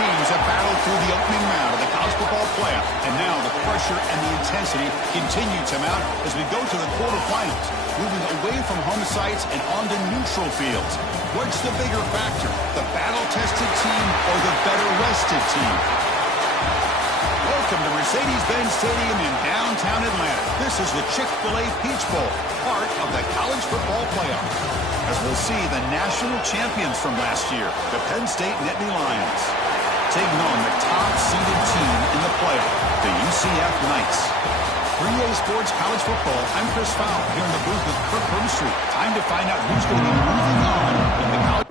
teams have battled through the opening round of the college football playoff, and now the pressure and the intensity continue to mount as we go to the quarterfinals, moving away from home sites and onto neutral fields. What's the bigger factor, the battle-tested team or the better-rested team? Welcome to Mercedes-Benz Stadium in downtown Atlanta. This is the Chick-fil-A Peach Bowl, part of the college football playoff. As we'll see the national champions from last year, the Penn State Nittany Lions, taking on the top-seeded team in the playoff, the UCF Knights. 3A Sports College Football, I'm Chris Fowler here in the booth with Kirk Broomstreet. Time to find out who's going to be moving on in the college.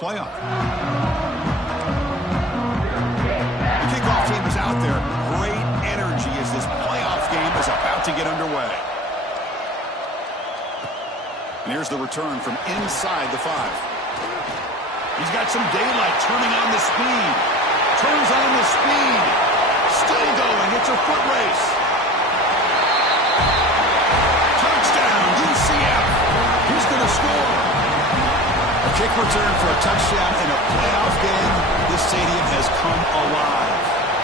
playoff. The kickoff team is out there. Great energy as this playoff game is about to get underway. And here's the return from inside the 5. He's got some daylight, turning on the speed. Turns on the speed. Still going. It's a foot race. Touchdown, UCF. Who's going to score? A kick return for a touchdown in a playoff game. This stadium has come alive.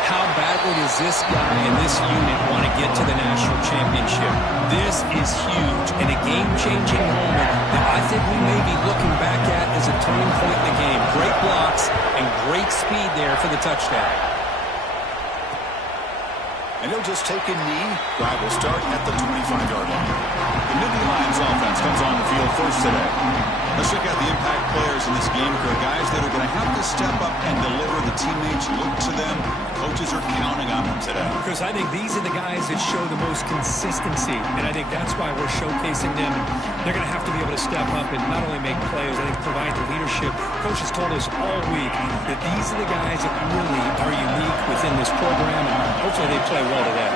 How badly does this guy and this unit want to get to the national championship? This is huge and a game-changing moment that I think we may be looking back at as a turning point in the game. Great blocks and great speed there for the touchdown. And he'll just take a knee. Drive will start at the 25-yard line. The Nittany Lions offense comes on the field first today. Let's check out the impact players in this game for guys that are going to have to step up and deliver. The teammates look to them. Coaches are counting on them today. Because I think these are the guys that show the most consistency, and I think that's why we're showcasing them. They're going to have to be able to step up and not only make plays, I think provide the leadership. Coach has told us all week that these are the guys that really are unique within this program, and hopefully they play well today.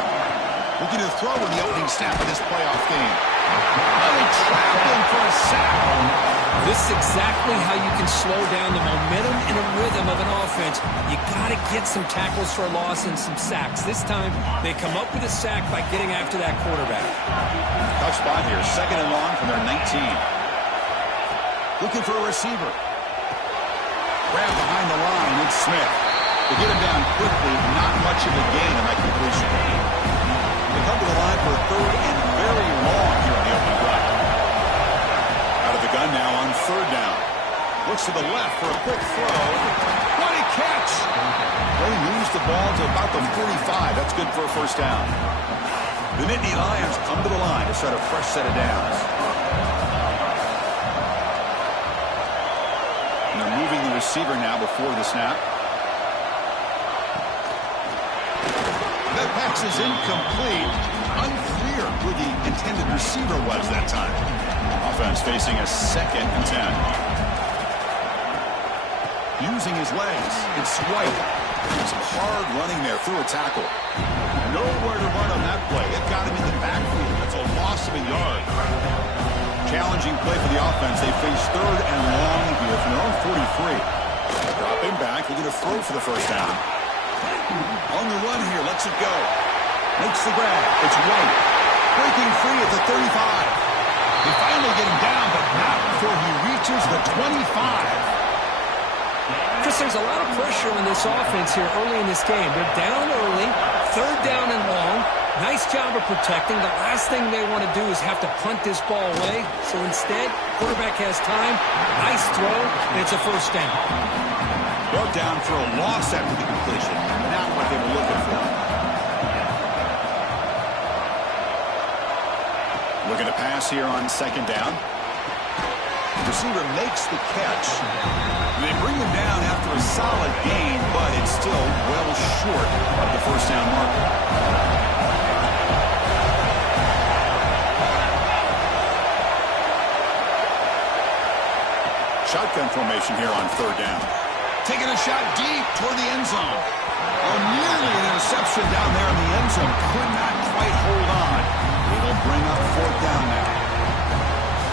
Looking to throw in the opening snap of this playoff game. Oh, they trapped him for a sack. This is exactly how you can slow down the momentum and a rhythm of an offense. You got to get some tackles for a loss and some sacks. This time, they come up with a sack by getting after that quarterback. Tough spot here. 2nd and long from their 19. Looking for a receiver. Grab behind the line with Smith. They get him down quickly. Not much of a gain on that completion. They come to the line for 3rd and very long here on the opening drive. Out of the gun now on 3rd down. Looks to the left for a quick throw. What a catch! They moves the ball to about the 45. That's good for a first down. The Nittany Lions come to the line to start a fresh set of downs. And they're moving the receiver now before the snap. That pass is incomplete. Unclear who the intended receiver was that time. Offense facing a 2nd and 10. Using his legs, it's White. Some hard running there through a tackle. Nowhere to run on that play. It got him in the backfield. That's a loss of a yard. Challenging play for the offense. They face 3rd and long here from their own 43. Drop him back. Looking to throw for the first down. On the run here, lets it go. Makes the grab. It's White. Breaking free at the 35. They finally get him down, but not before he reaches the 25. Chris, there's a lot of pressure on this offense here early in this game. They're down early, 3rd down and long. Nice job of protecting. The last thing they want to do is have to punt this ball away. So instead, quarterback has time. Nice throw, and it's a first down. Brought down for a loss after the completion. Not what they were looking for. Looking to pass here on 2nd down. The receiver makes the catch. They bring him down after a solid gain, but it's still well short of the first down marker. Shotgun formation here on 3rd down. Taking a shot deep toward the end zone. Oh, nearly an interception down there in the end zone. Could not quite hold on. It'll bring up 4th down now.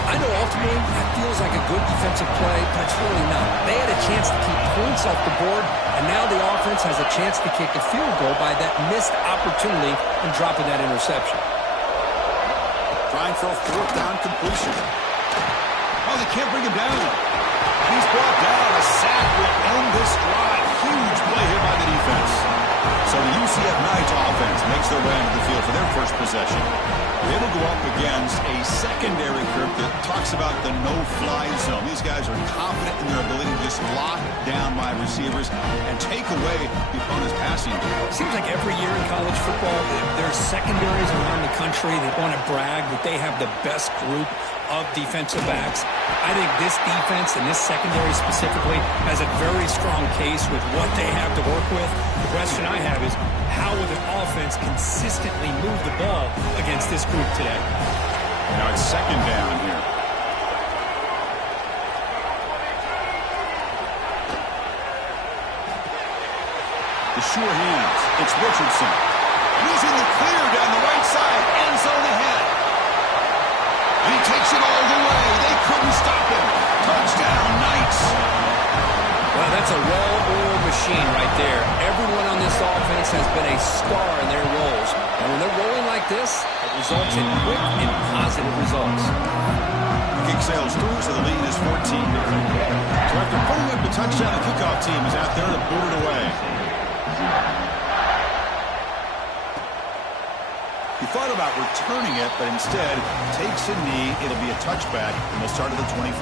I know ultimately that feels like a good defensive play, but it's really not. They had a chance to keep points off the board, and now the offense has a chance to kick a field goal by that missed opportunity and dropping that interception. Trying for a 4th down completion. Oh, they can't bring him down. He's brought down. A sack will end this drive. Huge play here by the defense. So the UCF Knights offense makes their way into the field for their first possession. It'll go up against a secondary group that talks about the no-fly zone. These guys are confident in their ability to just lock down my receivers and take away the opponent's passing game. Seems like every year in college football, there's secondaries around the country that want to brag that they have the best group of defensive backs. I think this defense and this secondary specifically has a very strong case with what they have to work with. The question I have is, how will the offense consistently move the ball against this group today? Now it's 2nd down here. The sure hands. It's Richardson. He's in the clear down the right side. End zone ahead. And he takes it all the way. They couldn't stop him. Touchdown, Knights. Well, that's a well-oiled machine right there. Everyone on this offense has been a star in their roles. And when they're rolling like this, it results in quick and positive results. Kick sails through, so the lead is 14. So after putting up the touchdown, the kickoff team is out there to boot it away. He thought about returning it, but instead takes a knee. It'll be a touchback, and they'll start at the 25.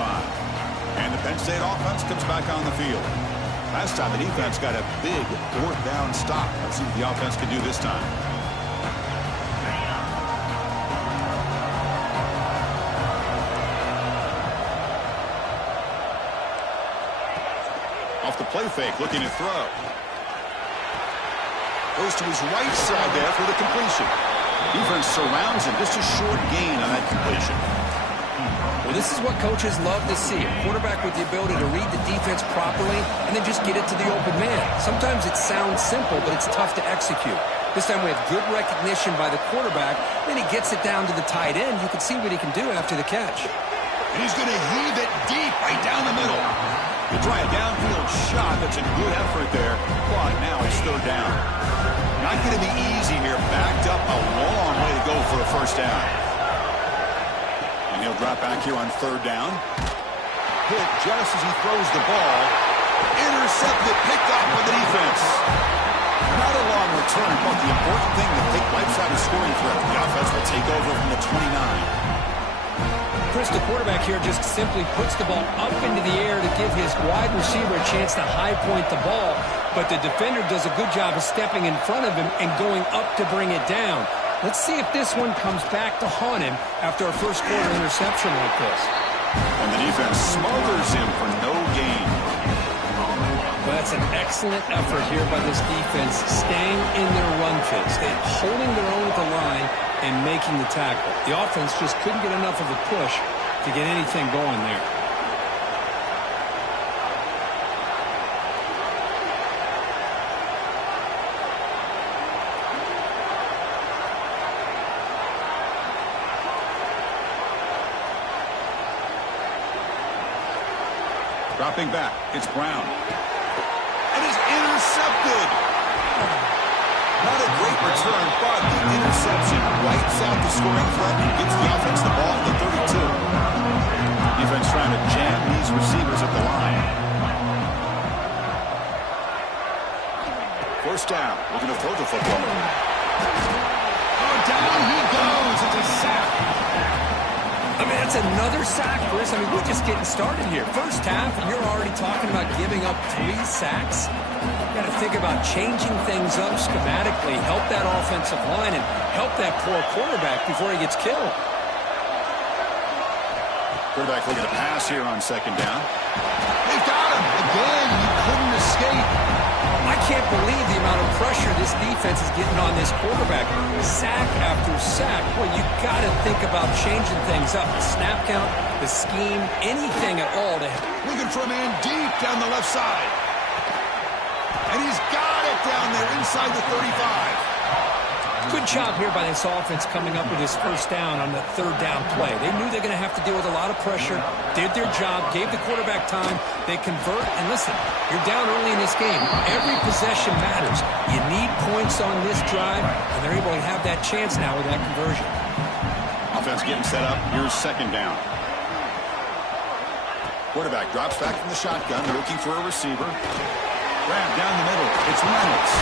And the Penn State offense comes back on the field. Last time, the defense got a big fourth down stop. Let's see what the offense can do this time. Off the play fake, looking to throw. Goes to his right side there for the completion. Defense surrounds him. Just a short gain on that completion. Well, this is what coaches love to see. A quarterback with the ability to read the defense properly and then just get it to the open man. Sometimes it sounds simple, but it's tough to execute. This time we have good recognition by the quarterback. Then he gets it down to the tight end. You can see what he can do after the catch. And he's going to heave it deep right down the middle. You try a downfield shot. That's a good effort there. But now it's third down. Not going to be easy here. Backed up a long way to go for a first down. And he'll drop back here on third down. Hit just as he throws the ball. Intercepted, picked off by the defense. Not a long return, but the important thing that take wipes out a scoring threat. The offense will take over from the 29. Chris, the quarterback here just simply puts the ball up into the air to give his wide receiver a chance to high point the ball, but the defender does a good job of stepping in front of him and going up to bring it down. Let's see if this one comes back to haunt him after a first quarter interception like this. And the defense smothers him for no gain. Well, that's an excellent effort here by this defense, staying in their run fits, holding their own at the line and making the tackle. The offense just couldn't get enough of a push to get anything going there. Dropping back, it's Brown. And it's intercepted. Not a great return, but the interception wipes out the scoring threat and gets the offense the ball at the 32. Defense trying to jam these receivers at the line. First down, looking to throw the football. Oh, down he goes. It's a sack. I mean, that's another sack, Chris. I mean, we're just getting started here. First half, and you're already talking about giving up 3 sacks. You got to think about changing things up schematically, help that offensive line, and help that poor quarterback before he gets killed. Quarterback looking to pass here on second down. They got him again. He couldn't escape. I can't believe the amount of pressure this defense is getting on this quarterback. Sack after sack. Well, you got to think about changing things up. The snap count, the scheme, anything at all to help. Looking for a man deep down the left side. And he's got it down there inside the 35. Good job here by this offense coming up with his first down on the third down play. They knew they're going to have to deal with a lot of pressure, did their job, gave the quarterback time. They convert, and listen, you're down early in this game. Every possession matters. You need points on this drive, and they're able to have that chance now with that conversion. Offense getting set up. Here's second down. Quarterback drops back from the shotgun, looking for a receiver. Grab down the middle. It's Reynolds.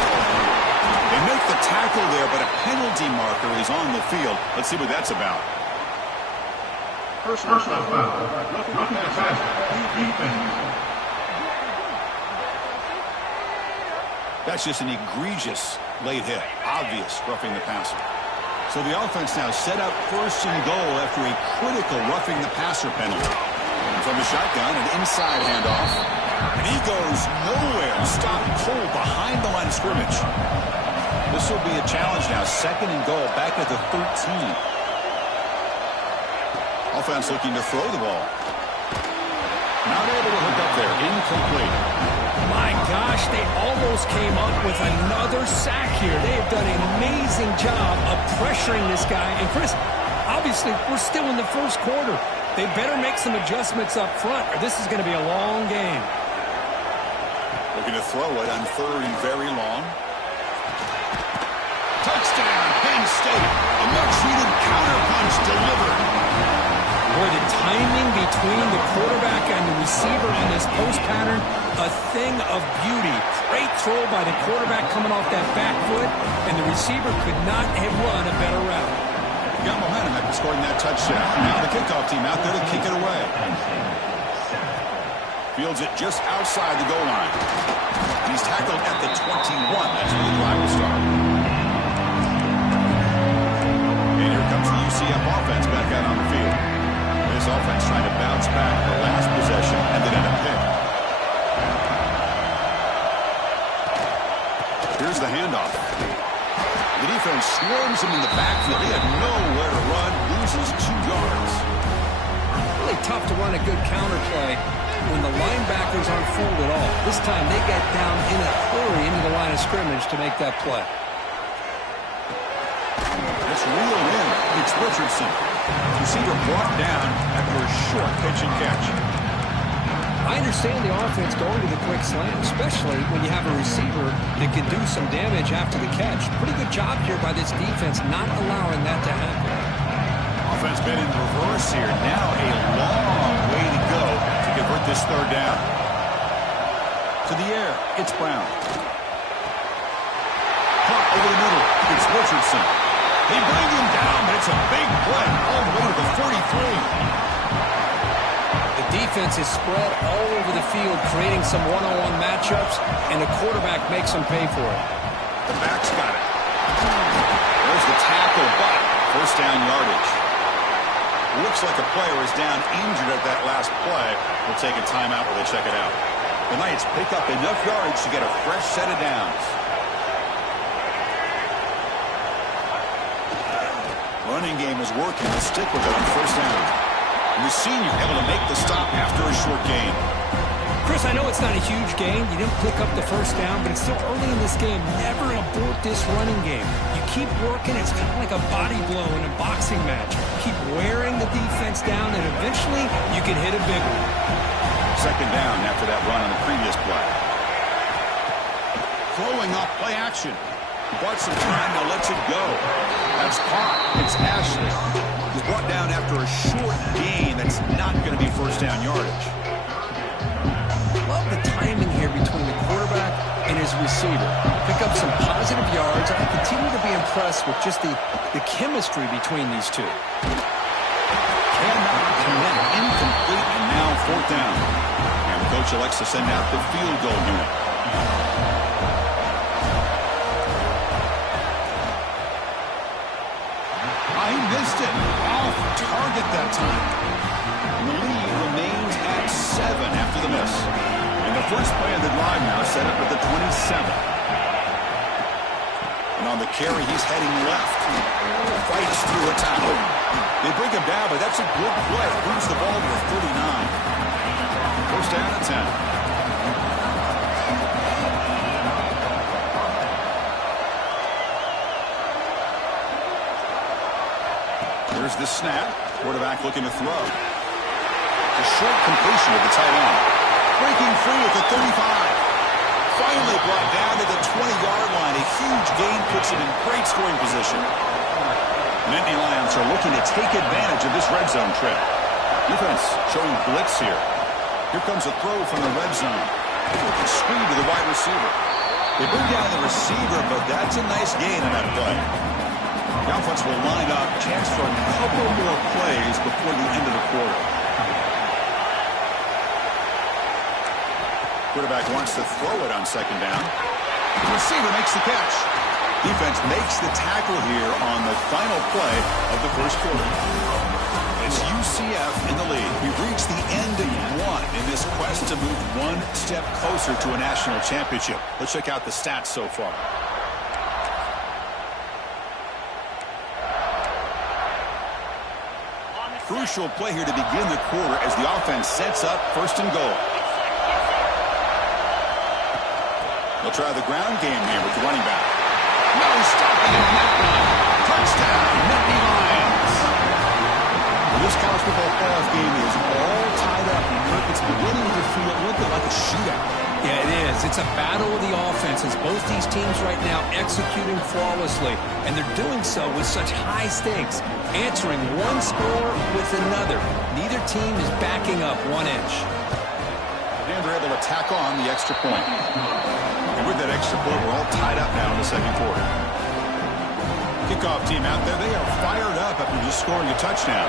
They make the tackle there, but a penalty marker is on the field. Let's see what that's about. First foul. Roughing the passer. Defense. That's just an egregious late hit. Obvious roughing the passer. So the offense now set up first and goal after a critical roughing the passer penalty. And from the shotgun, an inside handoff. And he goes nowhere. Stop cold behind the line of scrimmage. This will be a challenge now. Second and goal back at the 13. Offense looking to throw the ball. Not able to hook up there. Incomplete. My gosh, they almost came up with another sack here. They have done an amazing job of pressuring this guy. And Chris, obviously, we're still in the first quarter. They better make some adjustments up front, or this is going to be a long game. Looking to throw it on 3rd and very long. Touchdown, Penn State. A much-needed counterpunch delivered. Boy, the timing between the quarterback and the receiver on this post pattern, a thing of beauty. Great throw by the quarterback coming off that back foot, and the receiver could not have run a better route. Got momentum after scoring that touchdown. Now the kickoff team out there to kick it away. Fields it just outside the goal line. He's tackled at the 21. That's where the drive will start. And here comes the UCF offense back out on the field. This offense trying to bounce back. The last possession ended in a pick. Here's the handoff. The defense swarms him in the backfield. He had nowhere to run. Loses 2 yards. Really tough to run a good counter play when the linebackers aren't fooled at all. This time they get down in a hurry into the line of scrimmage to make that play. It's reeled in. It's Richardson. Receiver brought down after a short pitch and catch. I understand the offense going to the quick slant, especially when you have a receiver that can do some damage after the catch. Pretty good job here by this defense not allowing that to happen. Offense been in reverse here. Now a long way to go to convert this 3rd down. To the air, it's Brown. Caught over the middle, it's Richardson. They bring him down, but it's a big play all the way to the 43. The defense is spread all over the field, creating some one-on-one matchups, and the quarterback makes them pay for it. The back's got it. There's the tackle, but first down yardage. Looks like a player is down injured at that last play. We'll take a timeout while they check it out. The Knights pick up enough yardage to get a fresh set of downs. Running game is working. Let's stick with it on first down. And the senior able to make the stop after a short gain. Chris, I know it's not a huge game. You didn't pick up the first down, but it's still early in this game. Never abort this running game. You keep working. It's kind of like a body blow in a boxing match. Keep wearing the defense down, and eventually you can hit a big one. Second down after that run on the previous play. Throwing off play action. Bought some time, now lets it go. That's caught. It's Ashley. He's brought down after a short gain that's not going to be first down yardage. Love the timing here between the quarterback and his receiver. Pick up some positive yards. I continue to be impressed with just the chemistry between these two. Cannot connect. Incomplete, and now 4th down. And the coach elects to send out the field goal unit. He missed it. Off target that time. And the lead remains at 7 after the miss. And the first play of the drive now set up at the 27. And on the carry, he's heading left. Fights through a tackle. They bring him down, but that's a good play. Moves the ball to the 39. First down at 10. Here's the snap. Quarterback looking to throw. A short completion of the tight end. Breaking free at the 35. Finally brought down to the 20-yard line. A huge gain puts him in great scoring position. Nittany Lions are looking to take advantage of this red zone trip. Defense showing blitz here. Here comes a throw from the red zone. A screen to the wide receiver. They bring down the receiver, but that's a nice gain in that play. The offense will line up. Chance for a couple more plays before the end of the quarter. Quarterback wants to throw it on second down. The receiver makes the catch. Defense makes the tackle here on the final play of the first quarter. It's UCF in the lead. We've reached the end of one in this quest to move one step closer to a national championship. Let's check out the stats so far. Crucial play here to begin the quarter as the offense sets up first and goal. They'll try the ground game here with the running back. No stopping on that one. Touchdown, Nittany Lions. Well, this college football playoff game is all tied up. It's beginning to feel a little bit like a shootout. Yeah, it is. It's a battle of the offenses. Both these teams right now executing flawlessly, and they're doing so with such high stakes, answering one score with another. Neither team is backing up 1 inch. And they're able to tack on the extra point. And with that extra point, we're all tied up now in the second quarter. Kickoff team out there, they are fired up after just scoring a touchdown.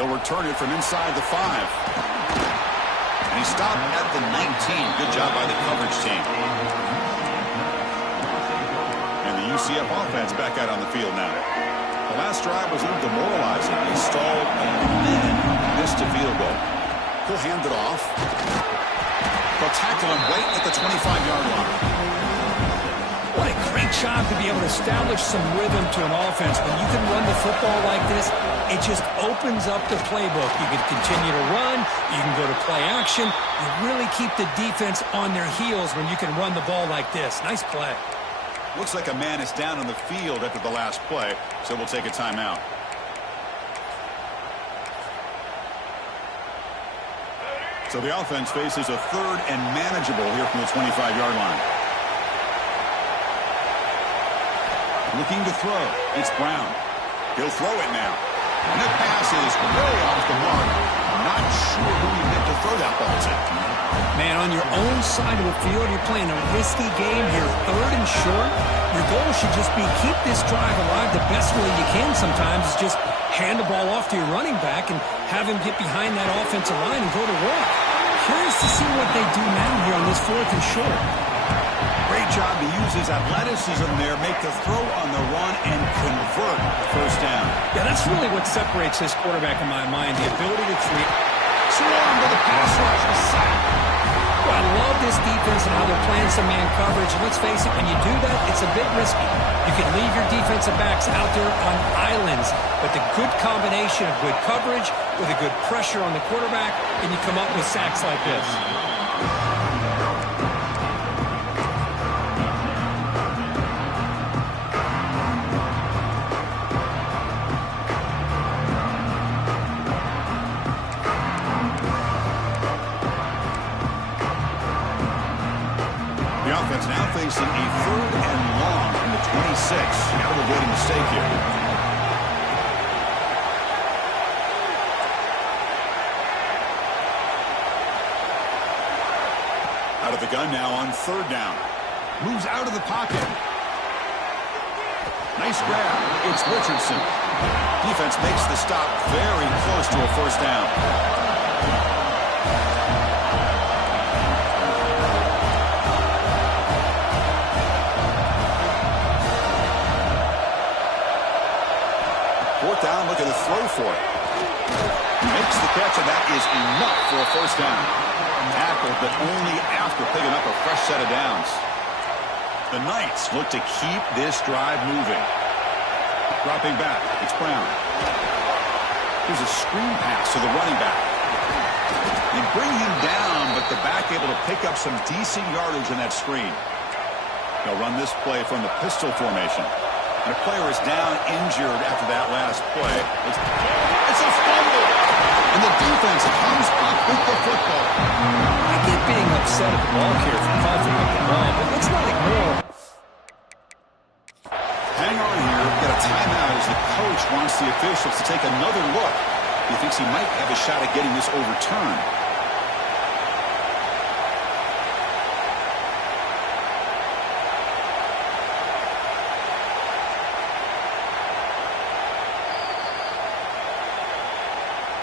They'll return it from inside the 5. And he stopped at the 19. Good job by the coverage team. And the UCF offense back out on the field now. The last drive was a little demoralizing. They stalled and then missed a field goal. He'll hand it off. They'll tackle him right at the 25-yard line. What a great job to be able to establish some rhythm to an offense. When you can run the football like this, it just opens up the playbook. You can continue to run. You can go to play action. You really keep the defense on their heels when you can run the ball like this. Nice play. Looks like a man is down on the field after the last play, so we'll take a timeout. So the offense faces a third and manageable here from the 25-yard line. Looking to throw. It's Brown. He'll throw it now. And the pass is way off the mark. Not sure who he meant to throw that ball to. Man, on your own side of the field, you're playing a risky game here, 3rd and short. Your goal should just be keep this drive alive the best way you can sometimes is just hand the ball off to your running back and have him get behind that offensive line and go to work. Curious to see what they do now here on this 4th and short. Great job to use his athleticism there, make the throw on the run, and convert the first down. Yeah, that's really what separates this quarterback in my mind, the ability to create. Swarm to the pass rush, a sack. Well, I love this defense and how they're playing some man coverage. And let's face it, when you do that, it's a bit risky. You can leave your defensive backs out there on islands, but the good combination of good coverage with a good pressure on the quarterback, and you come up with sacks like this. Now facing a 3rd and long from the 26. Got to avoid a mistake here. Out of the gun now on 3rd down. Moves out of the pocket. Nice grab. It's Richardson. Defense makes the stop very close to a first down. Down, looking to throw for it. Makes the catch, and that is enough for a first down. Tackled, but only after picking up a fresh set of downs. The Knights look to keep this drive moving. Dropping back, it's Brown. Here's a screen pass to the running back. They bring him down, but the back able to pick up some decent yardage in that screen. They'll run this play from the pistol formation. And a player is down injured after that last play. It's a fumble. And the defense comes up with the football. I get being upset at the ball carrier for coughing up the ball, but let's not ignore. Hang on here. Get a timeout as the coach wants the officials to take another look. He thinks he might have a shot at getting this overturned.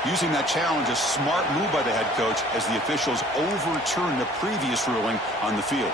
Using that challenge, a smart move by the head coach as the officials overturn the previous ruling on the field.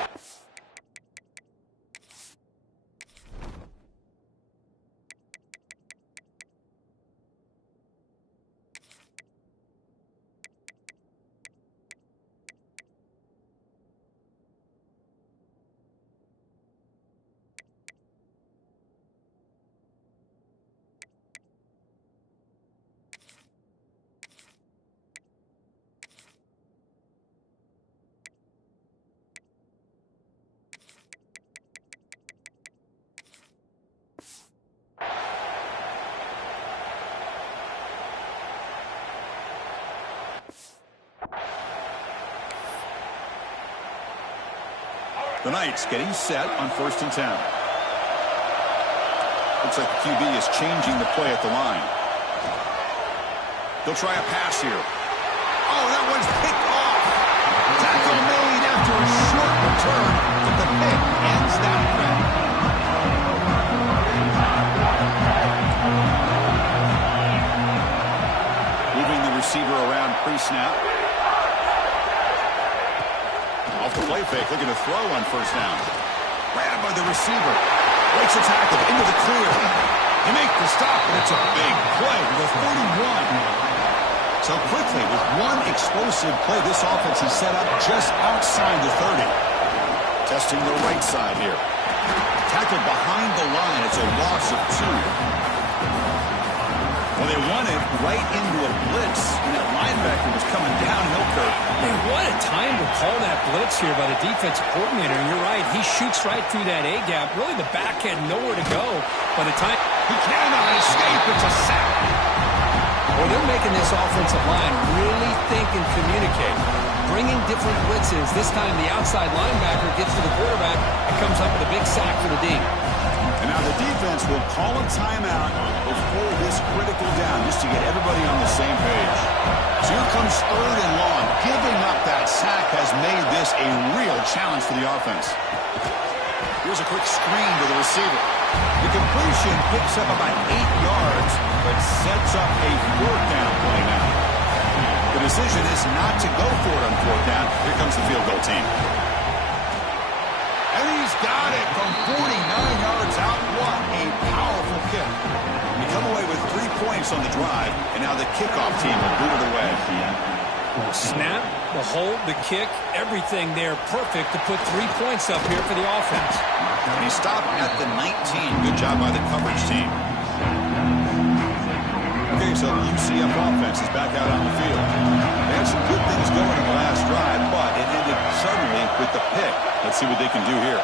The Knights getting set on 1st and 10. Looks like the QB is changing the play at the line. They'll try a pass here. Oh, that one's picked off. Tackle made after a short return, but the pick ends that play. Moving the receiver around pre-snap. Off the play fake, looking to throw on 1st down. Grabbed by the receiver. Breaks a tackle into the clear. He makes the stop, but it's a big play to the 41. So quickly, with one explosive play, this offense is set up just outside the 30. Testing the right side here. Tackled behind the line. It's a loss of 2. Well, they won it right into a blitz, and that linebacker was coming downhill, Kirk. Man, what a time to call that blitz here by the defensive coordinator. And you're right, he shoots right through that A-gap. Really, the back had nowhere to go. By the time he cannot escape, it's a sack. Well, they're making this offensive line really think and communicate. Bringing different blitzes. This time the outside linebacker gets to the quarterback and comes up with a big sack for the D. And now the defense will call a timeout before this critical down just to get everybody on the same page. So here comes 3rd and long. Giving up that sack has made this a real challenge for the offense. Here's a quick screen to the receiver. The completion picks up about 8 yards, but sets up a 4th down play now. The decision is not to go for it on 4th down. Here comes the field goal team. And he's got it from 49 yards out. What a powerful kick. You come away with 3 points on the drive, and now the kickoff team will boot it away. Snap, the hold, the kick, everything there perfect to put 3 points up here for the offense. And he stopped at the 19. Good job by the coverage team. Okay, so the UCF offense is back out on the field. They had some good things going in the last drive, but it ended suddenly with the pick. Let's see what they can do here.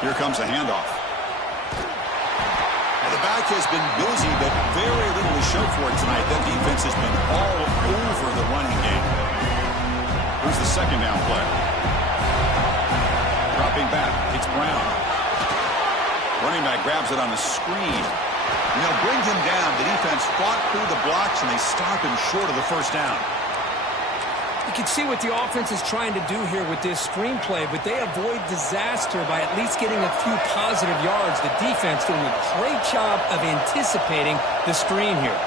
Here comes a handoff. Well, the back has been busy, but very little to show for it tonight. That defense has been all over the running game. Here's the 2nd down play. Dropping back, it's Brown. Running back grabs it on the screen. And they'll bring him down. The defense fought through the blocks, and they stop him short of the 1st down. You can see what the offense is trying to do here with this screenplay, but they avoid disaster by at least getting a few positive yards. The defense doing a great job of anticipating the screen here.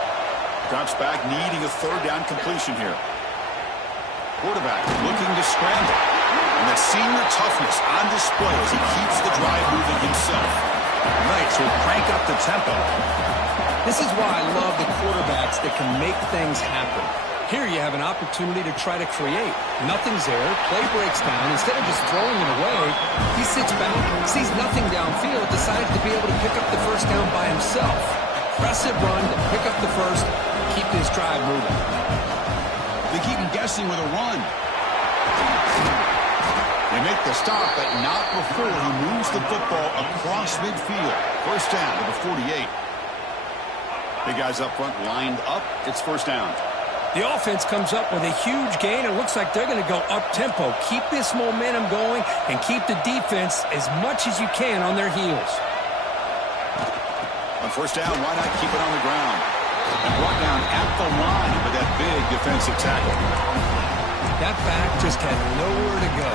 Drops back, needing a 3rd down completion here. Quarterback looking to scramble. And that senior toughness on display as he keeps the drive moving himself. Knights will crank up the tempo. This is why I love the quarterbacks that can make things happen. Here you have an opportunity to try to create. Nothing's there. Play breaks down. Instead of just throwing it away, he sits back, sees nothing downfield, decides to be able to pick up the 1st down by himself. Impressive run to pick up the 1st, keep this drive moving. They keep him guessing with a run. They make the stop, but not before he moves the football across midfield. 1st down to the 48. Big guys up front lined up. It's 1st down. The offense comes up with a huge gain. It looks like they're going to go up-tempo. Keep this momentum going and keep the defense as much as you can on their heels. On 1st down, why not keep it on the ground? And brought down at the line with that big defensive tackle. That back just had nowhere to go.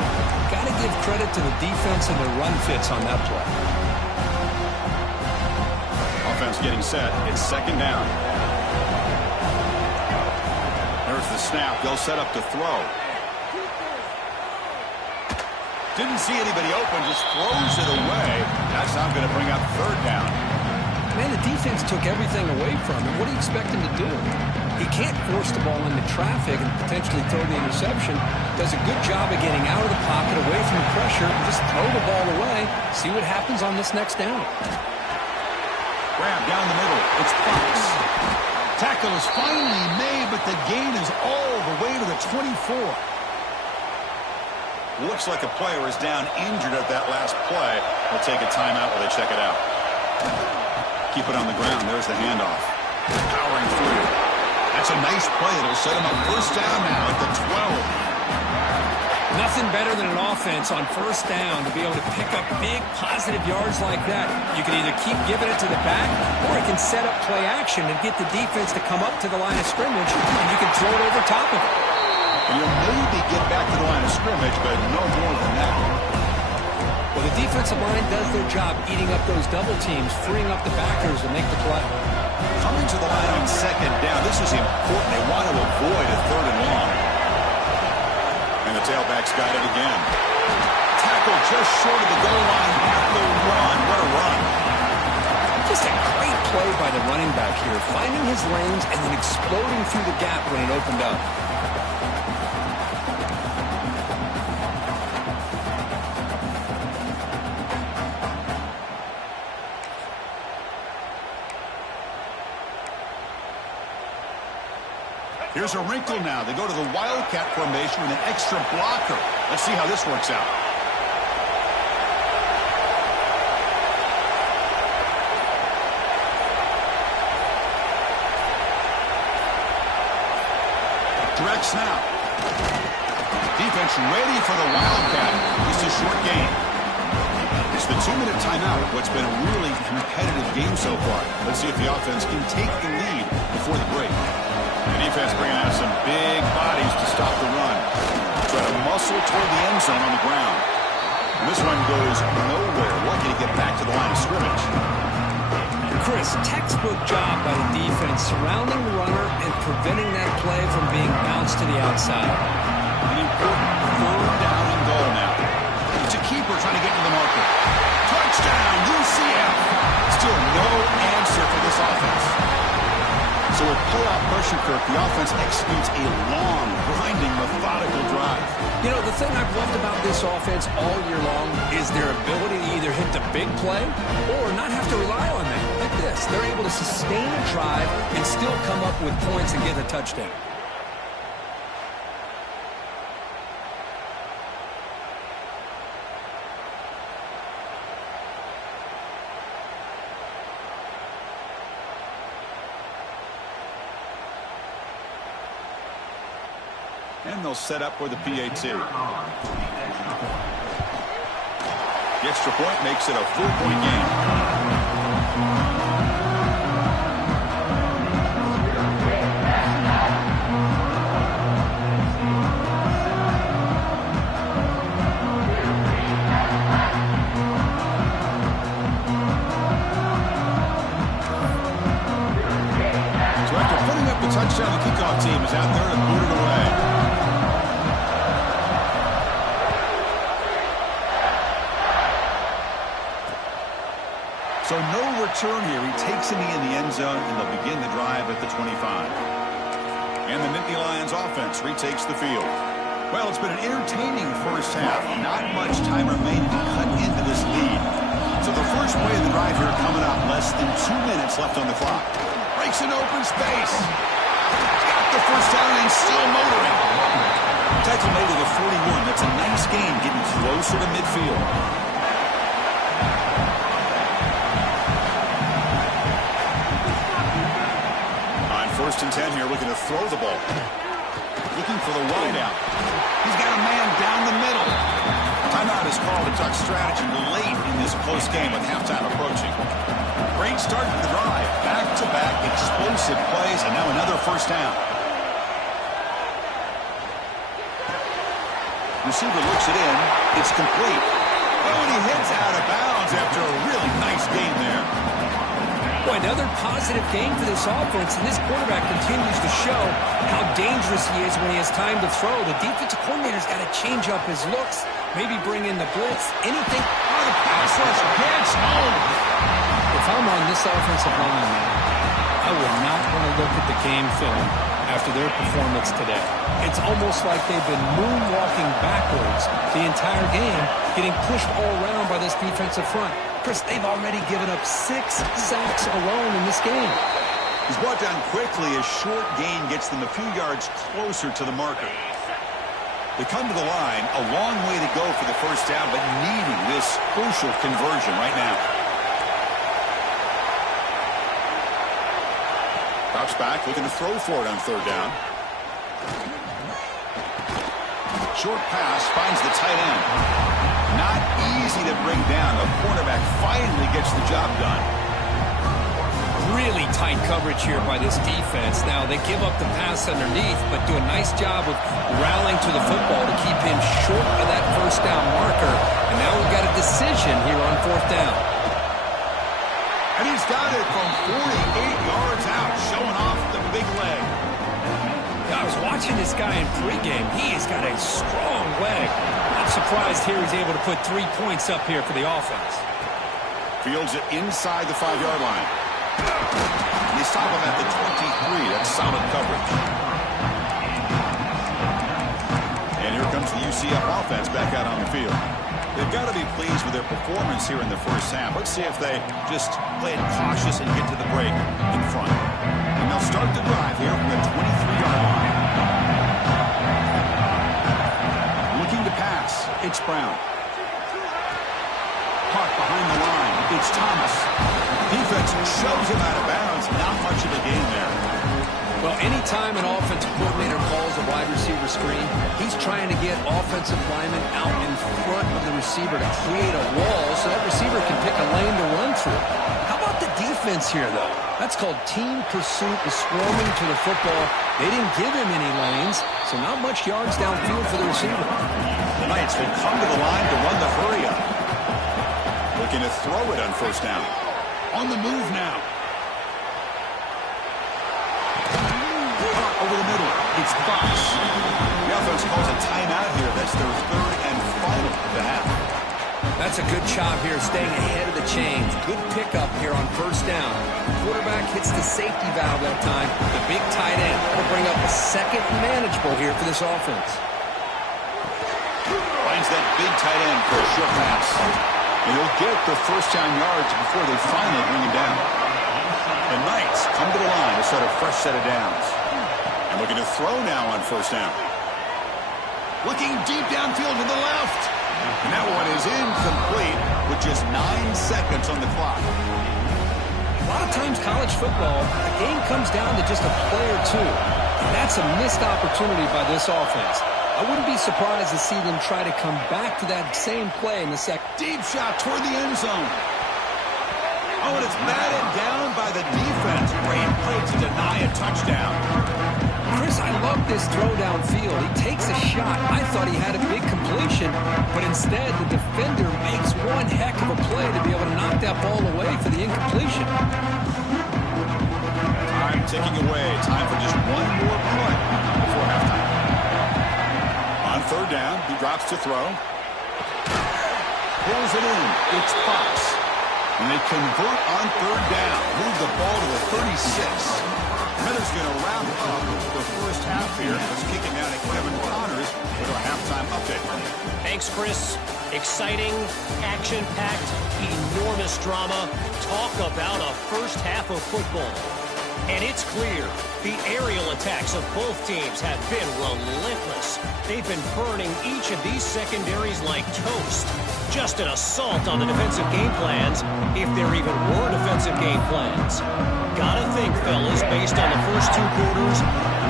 Got to give credit to the defense and the run fits on that play. Offense getting set. It's 2nd down. There's the snap. They'll set up to throw. Didn't see anybody open. Just throws it away. That's not going to bring up 3rd down. Man, the defense took everything away from him. What do you expect him to do? He can't force the ball into traffic and potentially throw the interception. Does a good job of getting out of the pocket, away from the pressure, and just throw the ball away. See what happens on this next down. Grab down the middle. It's Fox. Tackle is finally made, but the gain is all the way to the 24. Looks like a player is down injured at that last play. We'll take a timeout while they check it out. Keep it on the ground. There's the handoff. Powering through. That's a nice play. It'll set him up first down now at the 12. Nothing better than an offense on first down to be able to pick up big positive yards like that. You can either keep giving it to the back, or it can set up play action and get the defense to come up to the line of scrimmage, and you can throw it over top of it. And you'll maybe get back to the line of scrimmage, but no more than that. Well, the defensive line does their job eating up those double teams, freeing up the backers to make the play. Coming to the line on second down, this is important. They want to avoid a third and long. And the tailback's got it again. Tackle just short of the goal line at the run. What a run. Just a great play by the running back here, finding his lanes and then exploding through the gap when it opened up. Here's a wrinkle now. They go to the Wildcat formation with an extra blocker. Let's see how this works out. Direct snap. Defense ready for the Wildcat. Just a short gain. It's the 2-minute timeout. What's been a really competitive game so far. Let's see if the offense can take the lead before the break. The defense bringing out some big bodies to stop the run. Try to muscle toward the end zone on the ground. And this one goes nowhere. Lucky to get back to the line of scrimmage. Chris, textbook job by the defense surrounding the runner and preventing that play from being bounced to the outside. An important third down and goal now. It's a keeper trying to get to the marker. Touchdown, UCF. Still no answer for this offense. So with playoff pressure, Kirk, the offense executes a long, grinding, methodical drive. You know, the thing I've loved about this offense all year long is their ability to either hit the big play or not have to rely on that. Like this, they're able to sustain a drive and still come up with points and get a touchdown. And they'll set up for the PAT. The extra point makes it a 4-point game. So after putting up the touchdown, the kickoff team is out there to boot it away. So no return here. He takes it in the end zone, and they'll begin the drive at the 25. And the Nittany Lions offense retakes the field. Well, it's been an entertaining first half. Not much time remaining to cut into this lead. So the first play of the drive here coming up. Less than 2 minutes left on the clock. Breaks an open space. Got the first down and still motoring. Tackle made to the 41. That's a nice gain, getting closer to midfield. First and 10 here, looking to throw the ball. Looking for the wide out. He's got a man down the middle. Timeout is called to talk strategy late in this close game with halftime approaching. Great start to the drive. Back-to-back explosive plays, and now another first down. Receiver looks it in. It's complete. Oh, and he hits out of bounds after a really nice gain there. Boy, another positive game for this offense, and this quarterback continues to show how dangerous he is when he has time to throw. The defensive coordinator's got to change up his looks, maybe bring in the blitz, anything. Oh, the pass rush gets home. If I'm on this offensive line, I would not want to look at the game film after their performance today. It's almost like they've been moonwalking backwards the entire game, getting pushed all around by this defensive front. Chris, they've already given up 6 sacks alone in this game. He's brought down quickly. A short gain gets them a few yards closer to the marker. They come to the line, a long way to go for the first down, but needing this crucial conversion right now. Drops back, looking to throw for it on third down. Short pass finds the tight end. Not easy to bring down. The cornerback finally gets the job done. Really tight coverage here by this defense. Now, they give up the pass underneath, but do a nice job of rallying to the football to keep him short of that first down marker. And now we've got a decision here on fourth down. And he's got it from 48 yards out, showing off the big leg. I was watching this guy in pregame. He has got a strong leg. I'm surprised here he's able to put 3 points up here for the offense. Fields it inside the 5-yard line. And they stop him at the 23. That's solid coverage. And here comes the UCF offense back out on the field. They've got to be pleased with their performance here in the first half. Let's see if they just play it cautious and get to the break in front. And they'll start the drive here from the 23-yard line. Looking to pass. It's Brown. Caught behind the line. It's Thomas. Defense shoves him out of bounds. Not much of a gain there. Well, anytime an offensive coordinator calls a wide receiver screen, he's trying to get offensive linemen out in front of the receiver to create a wall so that receiver can pick a lane to run through. How about the defense here, though? That's called team pursuit and swarming to the football. They didn't give him any lanes, so not much yards downfield for the receiver. The Knights will come to the line to run the hurry up. Looking to throw it on first down. On the move now. Over the middle. It's Fox. The offense calls a timeout here. That's their third and final of the half. That's a good job here, staying ahead of the chains. Good pickup here on first down. Quarterback hits the safety valve that time. The big tight end will bring up a second manageable here for this offense. Finds that big tight end for a short pass. And he'll get the first down yards before they finally bring him down. The Knights come to the line to start a fresh set of downs. And looking to throw now on first down. Looking deep downfield to the left. And that one is incomplete with just 9 seconds on the clock. A lot of times college football, the game comes down to just a play or two. And that's a missed opportunity by this offense. I wouldn't be surprised to see them try to come back to that same play in the second. Deep shot toward the end zone. Oh, and it's batted down by the defense. Great play to deny a touchdown. Chris, I love this throw downfield. He takes a shot. I thought he had a big completion, but instead the defender makes one heck of a play to be able to knock that ball away for the incompletion. Time ticking away. Time for just one more play before halftime. On third down, he drops to throw. Pulls it in. It's Fox. And they convert on third down. Move the ball to the 36. Miller's going to wrap up the first half here. Let's kick it down to Kevin Connors with our halftime update. Thanks, Chris. Exciting, action-packed, enormous drama. Talk about a first half of football. And it's clear, the aerial attacks of both teams have been relentless. They've been burning each of these secondaries like toast. Just an assault on the defensive game plans, if there even were defensive game plans. Gotta think, fellas, based on the first 2 quarters,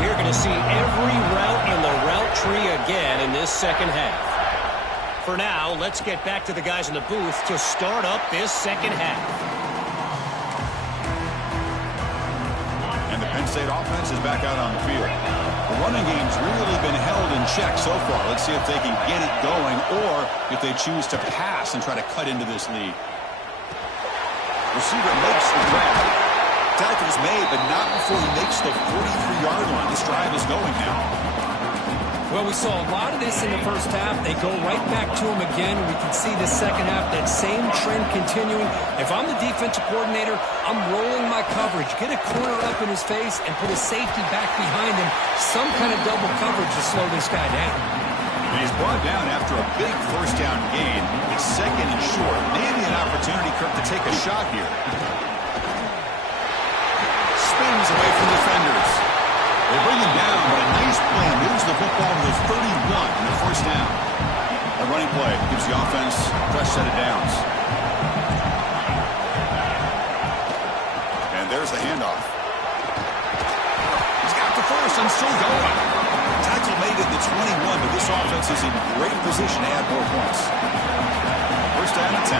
we're going to see every route in the route tree again in this second half. For now, let's get back to the guys in the booth to start up this second half. And the Penn State offense is back out on the field. The running game's really been held in check so far. Let's see if they can get it going or if they choose to pass and try to cut into this lead. Receiver makes the grab. Tackle's made, but not before he makes the 43-yard line. This drive is going now. Well, we saw a lot of this in the first half. They go right back to him again, and we can see the second half, that same trend continuing. If I'm the defensive coordinator, I'm rolling my coverage. Get a corner up in his face and put a safety back behind him. Some kind of double coverage to slow this guy down. And he's brought down after a big first down gain. It's second and short. Maybe an opportunity, Kirk, to take a shot here. Spins away from defenders. They bring him down, but a nice play moves the football to the 31 in the first down. A running play gives the offense a fresh set of downs. And there's the handoff. and still going. Tackle made at the 21, but this offense is in great position to add more points. First down and 10.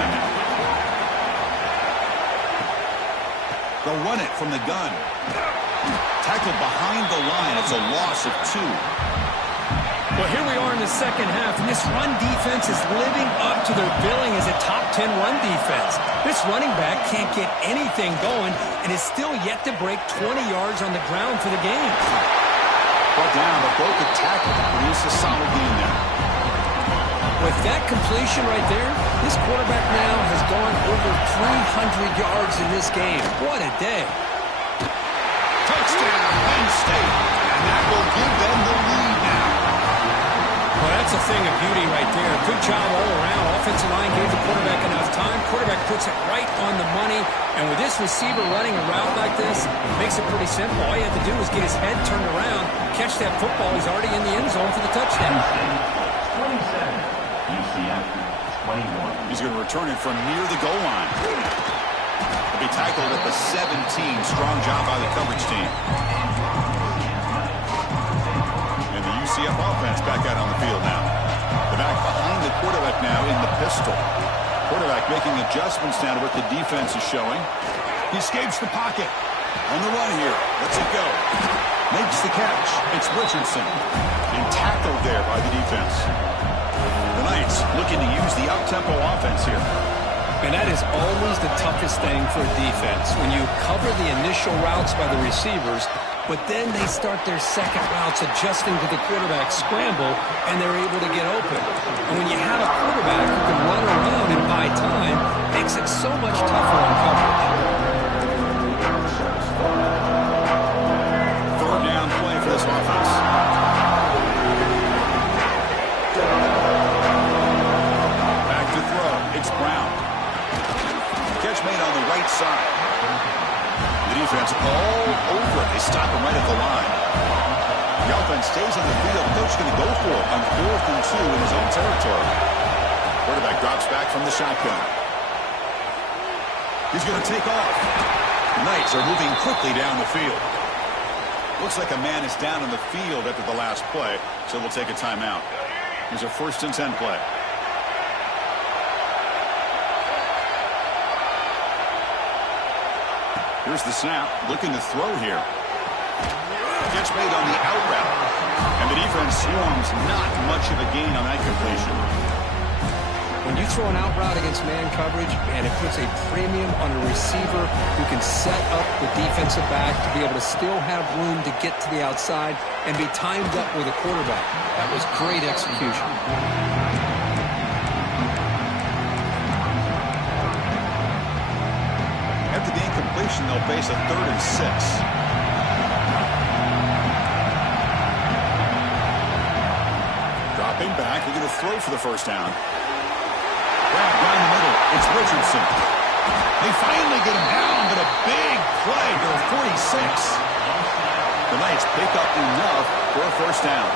They'll run it from the gun. Tackled behind the line. It's a loss of 2. Well, here we are in the second half, and this run defense is living up to their billing as a top 10 run defense. This running back can't get anything going and is still yet to break 20 yards on the ground for the game. Brought down, but broke a tackle to produce a solid gain there. With that completion right there, this quarterback now has gone over 300 yards in this game. What a day. Touchdown, Penn State. And that will give them the lead now. Well, that's a thing of beauty right there. Good job all around. Offensive line gave the quarterback enough time. Quarterback puts it right on the money. And with this receiver running a route like this, it makes it pretty simple. All you have to do is get his head turned around, catch that football. He's already in the end zone for the touchdown. 27. UCF 21. He's going to return it from near the goal line. He'll be tackled at the 17. Strong job by the coverage team. And the UCF offense back out on the field now. The back behind the quarterback now in the pistol. Quarterback making adjustments now to what the defense is showing. He escapes the pocket. On the run here. Lets it go. Makes the catch. It's Richardson. And tackled there by the defense. The Knights looking to use the up-tempo offense here. And that is always the toughest thing for a defense, when you cover the initial routes by the receivers, but then they start their second routes adjusting to the quarterback scramble, and they're able to get open. And when you have a quarterback who can run around and buy time, it makes it so much tougher on coverage. Third down play for this offense. Back to throw. It's Brown. Catch made on the right side. The defense all over it. They stop him right at the line. The offense stays on the field. Coach going to go for it on 4th and 2 in his own territory. Quarterback drops back from the shotgun. He's going to take off. The Knights are moving quickly down the field. Looks like a man is down in the field after the last play, so we'll take a timeout. Here's a 1st and 10 play. Here's the snap, looking to throw here. Catch made on the out route. And the defense swarms not much of a gain on that completion. When you throw an out route against man coverage, and it puts a premium on a receiver who can set up the defensive back to be able to still have room to get to the outside and be timed up with a quarterback. That was great execution. After the incompletion, they'll face a 3rd and 6. Dropping back, they're going to throw for the first down. Grab down the middle, it's Richardson. They finally get him down, but a big play to the 46. The Knights pick up enough for a first down.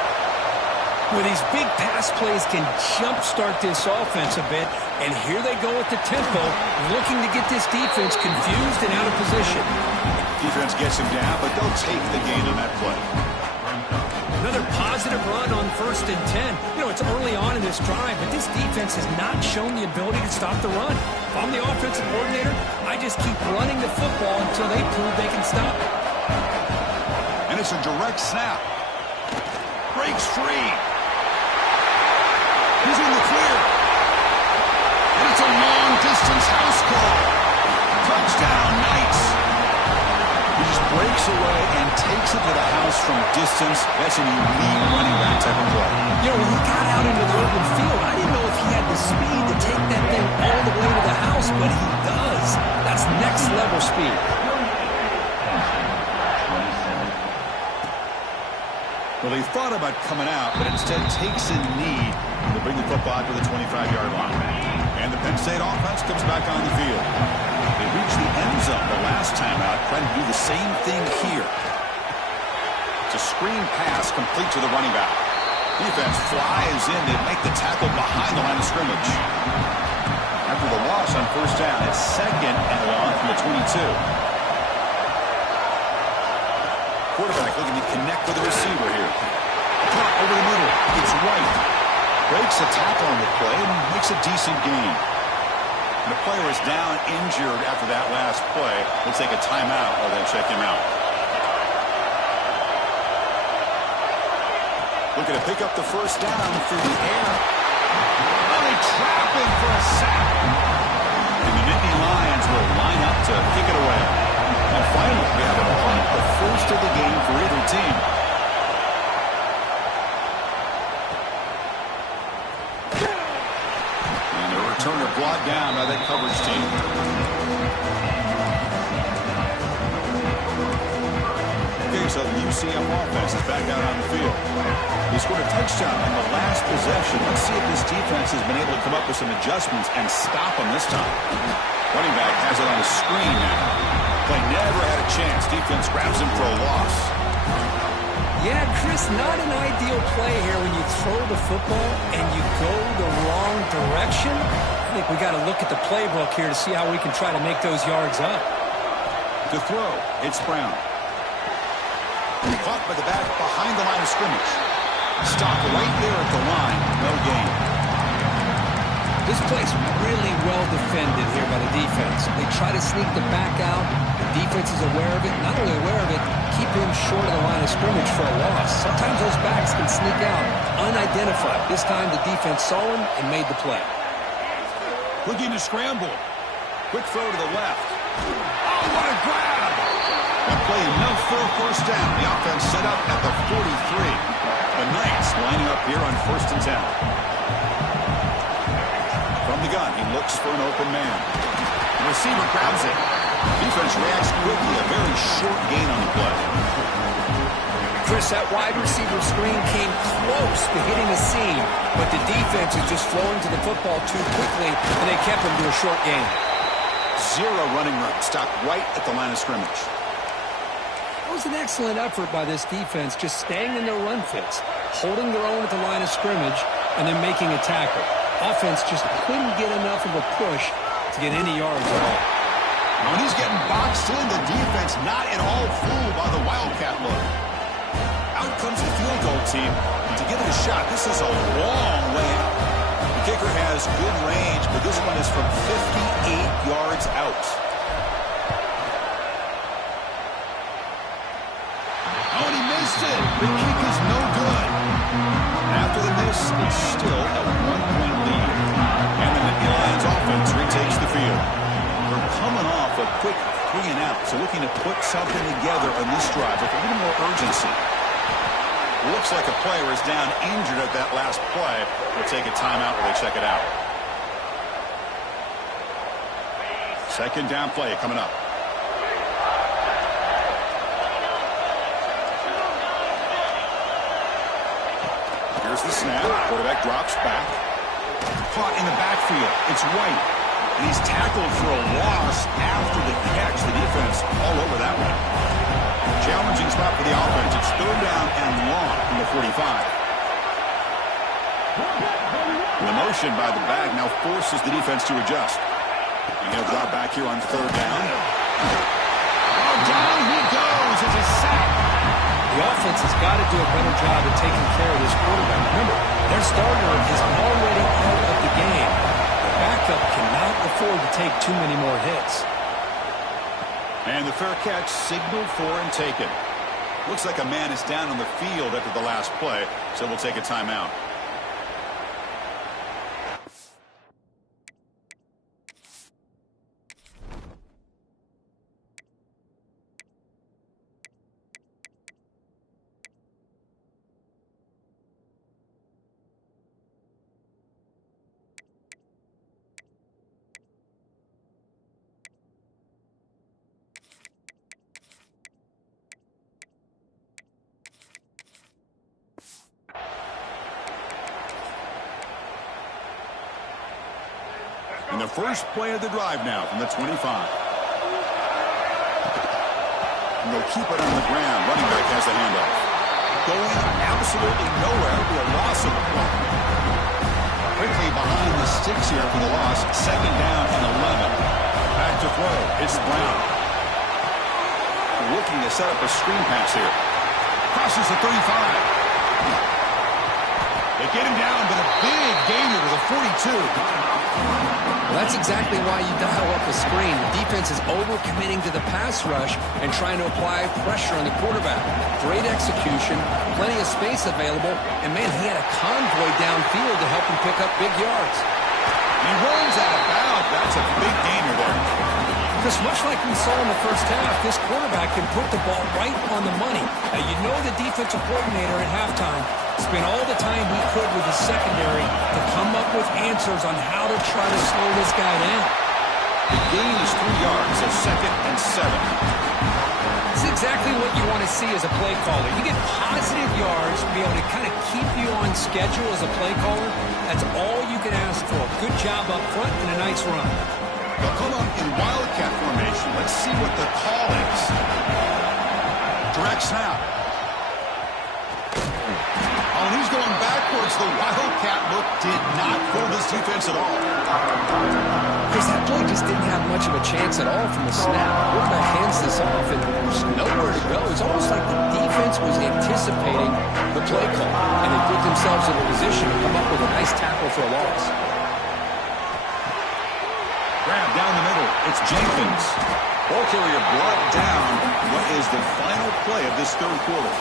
Well, these big pass plays can jumpstart this offense a bit, and here they go with the tempo, looking to get this defense confused and out of position. Defense gets him down, but they'll take the gain on that play. Another positive run on 1st and 10. You know, it's early on in this drive, but this defense has not shown the ability to stop the run. If I'm the offensive coordinator, I just keep running the football until they prove they can stop it. And it's a direct snap. Breaks free. He's in the clear. And it's a long-distance house call. Touchdown, Knights. He just breaks away and takes it to the house from distance. That's an elite running back type of play. You know, when he got out into the open field, I didn't know if he had the speed to take that thing all the way to the house, but he does. That's next-level speed. Well, he thought about coming out, but instead takes a knee to bring the football out to the 25-yard line. And the Penn State offense comes back on the field. They reached the end zone the last time out, trying to do the same thing here. It's a screen pass complete to the running back. Defense flies in to make the tackle behind the line of scrimmage. After the loss on first down, it's 2nd and long from the 22. Quarterback looking to connect back with the receiver here. Caught over the middle. It's White. Breaks a tackle on the play and makes a decent gain. And the player is down injured after that last play. We'll take a timeout while they check him out. Looking to pick up the first down through the air. Oh, they trap him for a sack. And the Nittany Lions will line up to kick it away. And finally, we have a punt, the first of the game for either team. And the returner brought down by that coverage team. Okay, so the UCF offense is back out on the field. He scored a touchdown on the last possession. Let's see if this defense has been able to come up with some adjustments and stop him this time. Running back has it on the screen now. Play never had a chance. Defense grabs him for a loss. Yeah, Chris, not an ideal play here when you throw the football and you go the wrong direction. I think we got to look at the playbook here to see how we can try to make those yards up. To throw, it's Brown. Caught by the back behind the line of scrimmage. Stopped right there at the line. No gain. This play's really well defended here by the defense. They try to sneak the back out. The defense is aware of it. Not only aware of it, keep him short of the line of scrimmage for a loss. Sometimes those backs can sneak out unidentified. This time the defense saw him and made the play. Looking to scramble. Quick throw to the left. Oh, what a grab! That play enough for a first down. The offense set up at the 43. The Knights lining up here on 1st and 10. From the gun, he looks for an open man. The receiver grabs it. Defense reacts quickly. A very short gain on the play. Chris, that wide receiver screen came close to hitting the seam, but the defense is just flowing to the football too quickly, and they kept him to a short gain. Zero running room. Stopped right at the line of scrimmage. It was an excellent effort by this defense, just staying in their run fits, holding their own at the line of scrimmage, and then making a tackle. Offense just couldn't get enough of a push to get any yards at all. When he's getting boxed in, the defense not at all fooled by the Wildcat look. Out comes the field goal team to give it a shot. This is a long way out. The kicker has good range, but this one is from 58 yards out. Oh, and he missed it. The kick is no good. After the miss, it's still a 1-point lead. And the Nittany Lions offense retakes the field. They're coming off a quick 3-and-out, so looking to put something together on this drive with a little more urgency. Looks like a player is down injured at that last play. We'll take a timeout while they check it out. Second down play coming up. Here's the snap. Quarterback drops back. Caught in the backfield. It's White. And he's tackled for a loss after the catch. The defense all over that one. Challenging spot for the offense. It's 3rd down and long from the 45. The motion by the back now forces the defense to adjust. And he'll drop back here on 3rd down. Oh, down he goes. It's a sack. The offense has got to do a better job of taking care of this quarterback. Remember, their starter is already out of the game. The backup cannot afford to take too many more hits. And the fair catch signaled for and taken. Looks like a man is down on the field after the last play, so we'll take a timeout. And the first play of the drive now from the 25. And they'll keep it on the ground. Running back has the handoff. Going absolutely nowhere. It'll be a loss of the play. Quickly behind the sticks here for the loss. 2nd down and 11. Back to throw. It's Brown. Looking to set up a screen pass here. Crosses the 35. They get him down, but a big gainer to the 42. Well, that's exactly why you dial up a screen. The defense is over-committing to the pass rush and trying to apply pressure on the quarterback. Great execution, plenty of space available, and, man, he had a convoy downfield to help him pick up big yards. He runs out of bounds. That's a big gainer there. Because much like we saw in the first half, this quarterback can put the ball right on the money. Now, you know the defensive coordinator at halftime spent all the time he could with the secondary to come up with answers on how to try to slow this guy down. The gain is 3 yards, so 2nd and 7. It's exactly what you want to see as a play caller. You get positive yards, be able to kind of keep you on schedule as a play caller. That's all you can ask for. Good job up front and a nice run. They'll come up in wildcat formation. Let's see what the call is. Direct snap. Oh, and he's going backwards. The wildcat look did not fool this defense at all. Because that play just didn't have much of a chance at all from the snap. Quarterback hands this off, and there's nowhere to go. It's almost like the defense was anticipating the play call, and they put themselves in a position to come up with a nice tackle for a loss. Grab down the middle. It's Jenkins. Ball carrier brought down. What is the final play of this third quarter?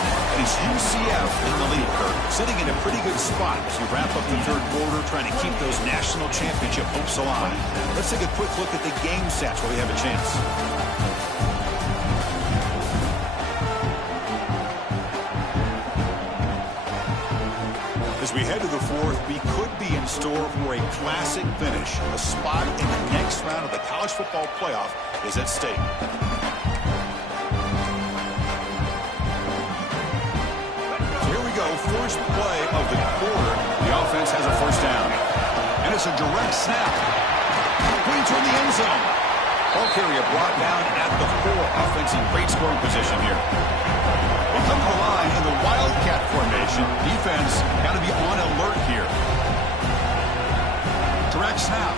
And it's UCF in the lead, Kurt. Sitting in a pretty good spot as you wrap up the third quarter, trying to keep those national championship hopes alive. Let's take a quick look at the game stats where we have a chance. As we head to the fourth, we could be in store for a classic finish. A spot in the next round of the college football playoff is at stake. First play of the quarter. The offense has a first down. And it's a direct snap. Going toward the end zone. Ball carrier brought down at the 4. Offense in great scoring position here. They come to the line in the wildcat formation. Defense got to be on alert here. Direct snap.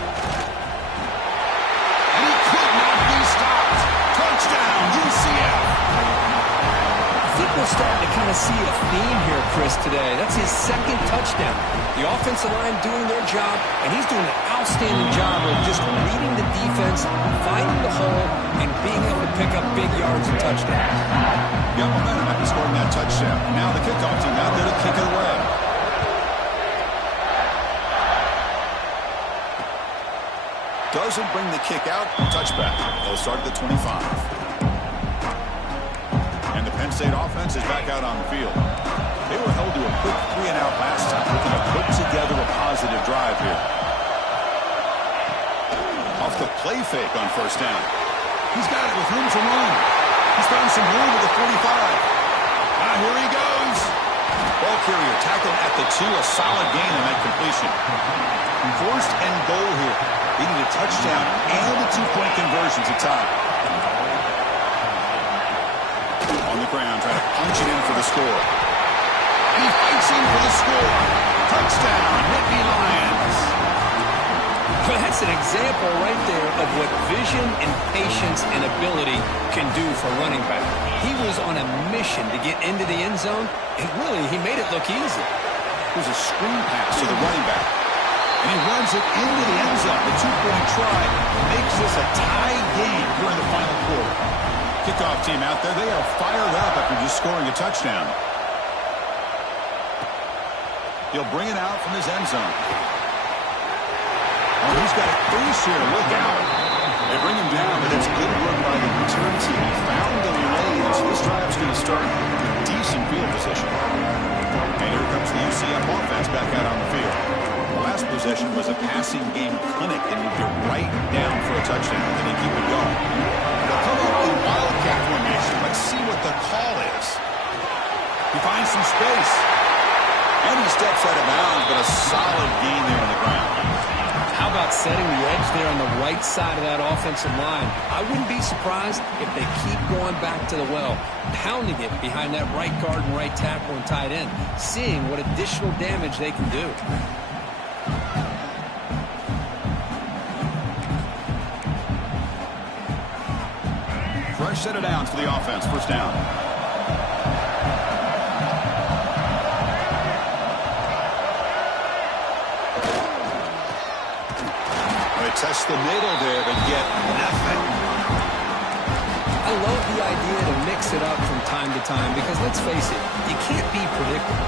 And he could not be stopped. Touchdown, UCF. I think we're starting to kind of see a theme here, Chris, today. That's his 2nd touchdown. The offensive line doing their job, and he's doing an outstanding job of just reading the defense, finding the hole, and being able to pick up big yards and touchdowns. Got momentum after scoring that touchdown. Now the kickoff team out there to kick it away. Doesn't bring the kick out. Touchback. They'll start at the 25. And the Penn State offense is back out on the field. They were held to a quick 3-and-out last time. Looking to put together a positive drive here. Off the play fake on first down. He's got it with room to run. He's found some room at the 45. Here he goes. Ball carrier tackled at the 2. A solid gain on that completion. First and goal here. They need a touchdown and a 2-point conversion to tie. On the ground, trying to punch it in for the score. And he fights in for the score. Touchdown, Nittany Lions. Well, that's an example right there of what vision and patience and ability can do for a running back. He was on a mission to get into the end zone, and really, he made it look easy. There's a screen pass to the running back. And he runs it into the end zone. The 2-point try makes this a tie game during the final quarter. Kickoff team out there, they are fired up after just scoring a touchdown. He'll bring it out from his end zone. Oh, he's got a face here. Look out. They bring him down, but it's good work by the return team. He found the lane, so this drive's going to start with decent field position. And here comes the UCF offense back out on the field. The last possession was a passing game clinic. They moved it right down for a touchdown, and they keep it going. They'll come up in wildcat formation. Let's see what the call is. He finds some space. And he steps out of bounds, but a solid gain there on the ground. How about setting the edge there on the right side of that offensive line? I wouldn't be surprised if they keep going back to the well, pounding it behind that right guard and right tackle and tight end, seeing what additional damage they can do. Fresh set of downs for the offense. First down. test the middle there, but get nothing. I love the idea to mix it up from time to time because, let's face it, you can't be predictable.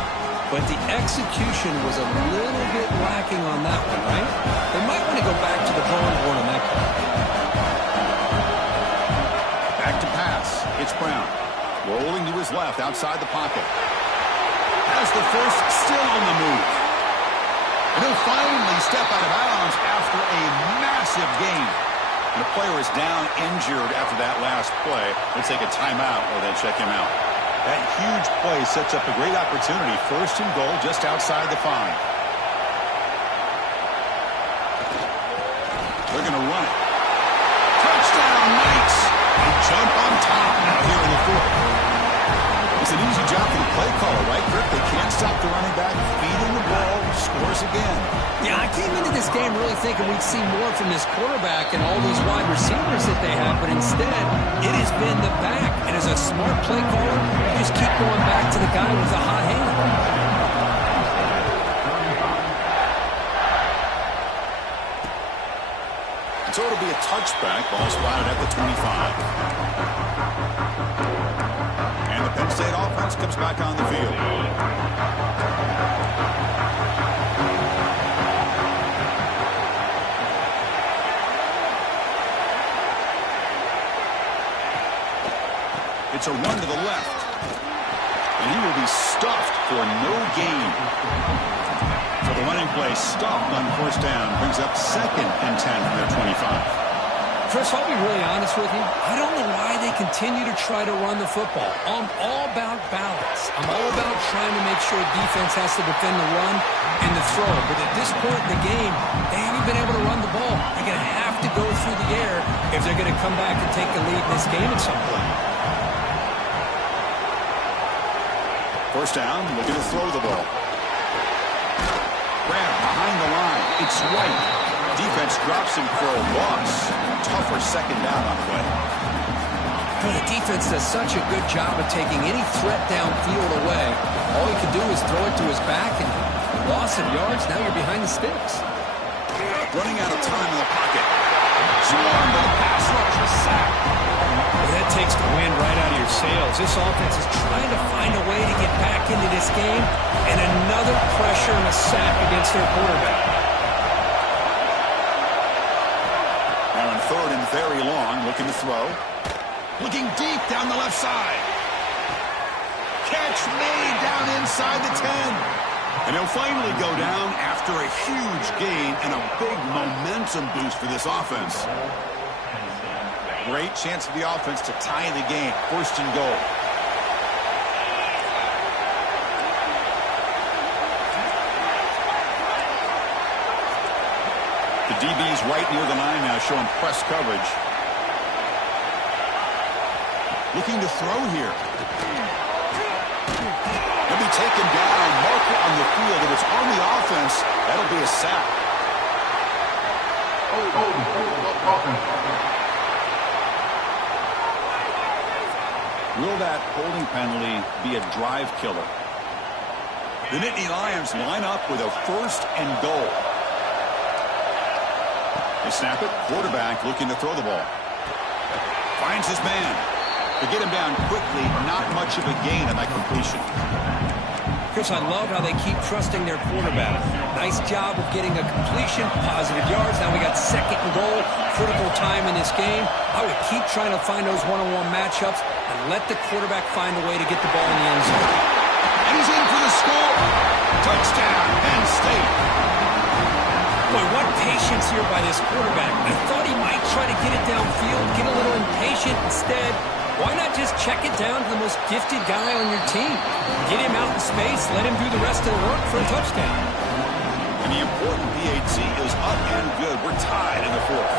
But the execution was a little bit lacking on that one, right? They might want to go back to the drawing board on that call. Back to pass. It's Brown. Rolling to his left outside the pocket. Has the first, still on the move. And he'll finally step out of bounds after a massive gain. And the player is down injured after that last play. They'll take a timeout or they check him out. That huge play sets up a great opportunity. First and goal just outside the 5. They're going to run it. Touchdown, Knights! They jump on top now here in the 4th. It's an easy job for the play caller, right, Kirk? They can't stop the running back, feeding the ball, scores again. Yeah, I came into this game really thinking we'd see more from this quarterback and all these wide receivers that they have, but instead, it has been the back. And as a smart play caller, you just keep going back to the guy with the hot hand. So it'll be a touchback, ball spotted at the 25. And the Penn State offense comes back on the field. It's a run to the left. And he will be stuffed for no gain. So the running play stuffed on first down brings up 2nd and 10 from their 25. Chris, I'll be really honest with you. I don't know why they continue to try to run the football. I'm all about balance. I'm all about trying to make sure defense has to defend the run and the throw. But at this point in the game, they haven't been able to run the ball. They're going to have to go through the air if they're going to come back and take the lead in this game at some point. First down, looking to throw the ball. Grab behind the line. It's White. Defense drops him for a loss. Tougher second down on the way. The defense does such a good job of taking any threat downfield away. All he can do is throw it to his back, and loss of yards, now you're behind the sticks. Running out of time in the pocket. Swarmed by the pass rush, a sack. Well, that takes the wind right out of your sails. This offense is trying to find a way to get back into this game, and another pressure and a sack against their quarterback. Now in 3rd and very long, looking to throw. Looking deep down the left side. Catch made down inside the 10. And he'll finally go down after a huge gain and a big momentum boost for this offense. Great chance for the offense to tie the game. First and goal. The DB's right near the line now, showing press coverage. Looking to throw here. He'll be taken down. Marker on the field. If it's on the offense, that'll be a sack. Will that holding penalty be a drive killer? The Nittany Lions line up with a first and goal. They snap it. Quarterback looking to throw the ball. Finds his man. To get him down quickly, not much of a gain on that completion. Chris, I love how they keep trusting their quarterback. Nice job of getting a completion, positive yards. Now we got 2nd and goal, critical time in this game. I would keep trying to find those one-on-one matchups and let the quarterback find a way to get the ball in the end zone. And he's in for the score. Touchdown, Penn State. Boy, what patience here by this quarterback. I thought he might try to get it downfield, get a little impatient. Instead, why not just check it down to the most gifted guy on your team? Get him out in space, let him do the rest of the work for a touchdown. And the important PAT is up and good. We're tied in the 4th.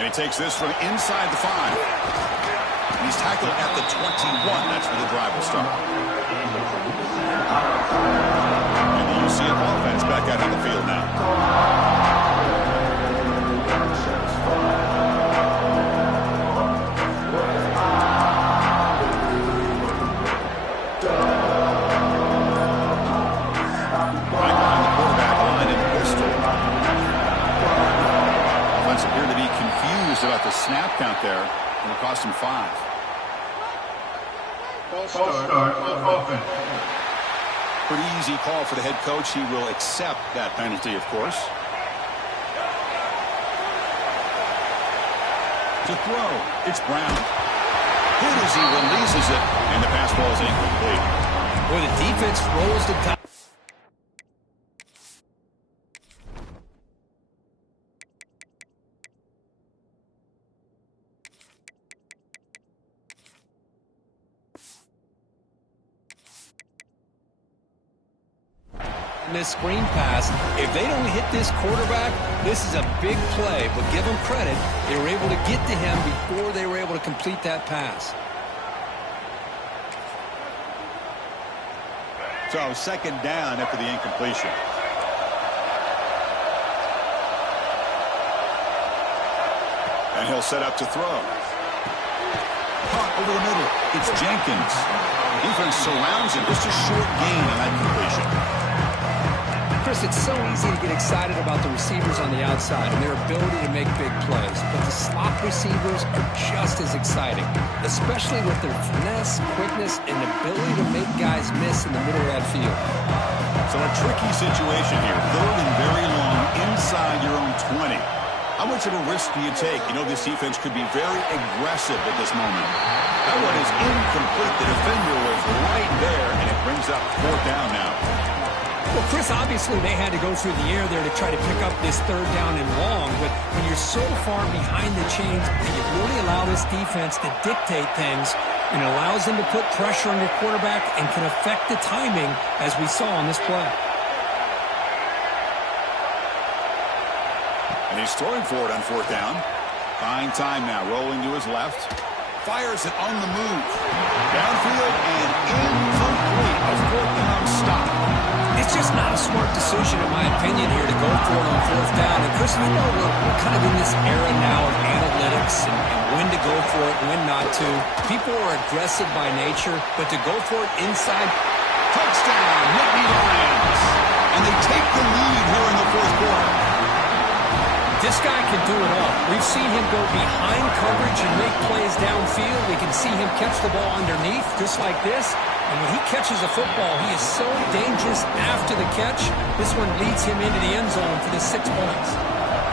And he takes this from inside the 5. And he's tackled at the 21. That's where the drive will start. And the UCF offense back out on the field now. confused about the snap count there. It'll cost him 5. Start offense. Pretty easy call for the head coach. He will accept that penalty, of course. To throw, it's Brown. Hit as he releases it, and the pass ball is incomplete. Well, the defense rolls the top. This screen pass, if they don't hit this quarterback, this is a big play, but give them credit. They were able to get to him before they were able to complete that pass. So second down after the incompletion. And he'll set up to throw. Caught over the middle. It's Jenkins. Defense surrounds him. Just a short gain on that completion. Chris, it's so easy to get excited about the receivers on the outside and their ability to make big plays, but the slot receivers are just as exciting, especially with their finesse, quickness, and ability to make guys miss in the middle of that field. So a tricky situation here. 3rd and very long inside your own 20. How much of a risk do you take? You know this defense could be very aggressive at this moment. That one is incomplete. The defender was right there, and it brings up 4th down now. Well, Chris, obviously they had to go through the air there to try to pick up this 3rd down and long, but when you're so far behind the chains, you really allow this defense to dictate things, and it allows them to put pressure on your quarterback and can affect the timing, as we saw on this play. And he's throwing for it on 4th down. Buying time now, rolling to his left. Fires it on the move. Downfield and incomplete. A 4th down stop. It's just not a smart decision, in my opinion, here to go for it on 4th down. And, Chris, I know we're kind of in this era now of analytics and when to go for it, when not to. People are aggressive by nature, but to go for it inside. Touchdown, Nittany Lions. And they take the lead here in the 4th quarter. This guy can do it all. We've seen him go behind coverage and make plays downfield. We can see him catch the ball underneath, just like this. And when he catches a football, he is so dangerous after the catch. This one leads him into the end zone for the 6 points.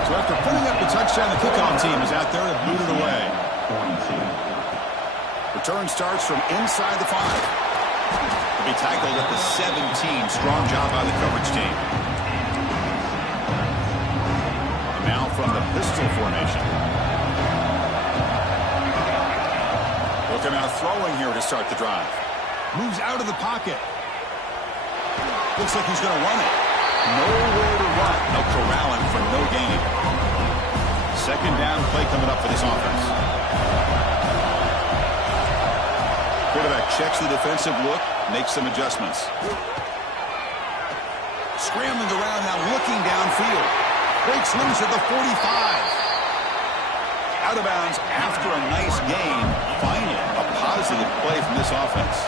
So after putting up the touchdown, the kickoff team is out there to boot it away. Return starts from inside the 5. He'll be tackled at the 17. Strong job by the coverage team. Now from the pistol formation. Looking out throwing here to start the drive. Moves out of the pocket. Looks like he's going to run it. Nowhere to run. They'll corral him for no gain. Second down play coming up for this offense. Quarterback checks the defensive look, makes some adjustments. Scrambling around now, looking downfield. Breaks loose at the 45. Out of bounds after a nice gain. Finally, a positive play from this offense.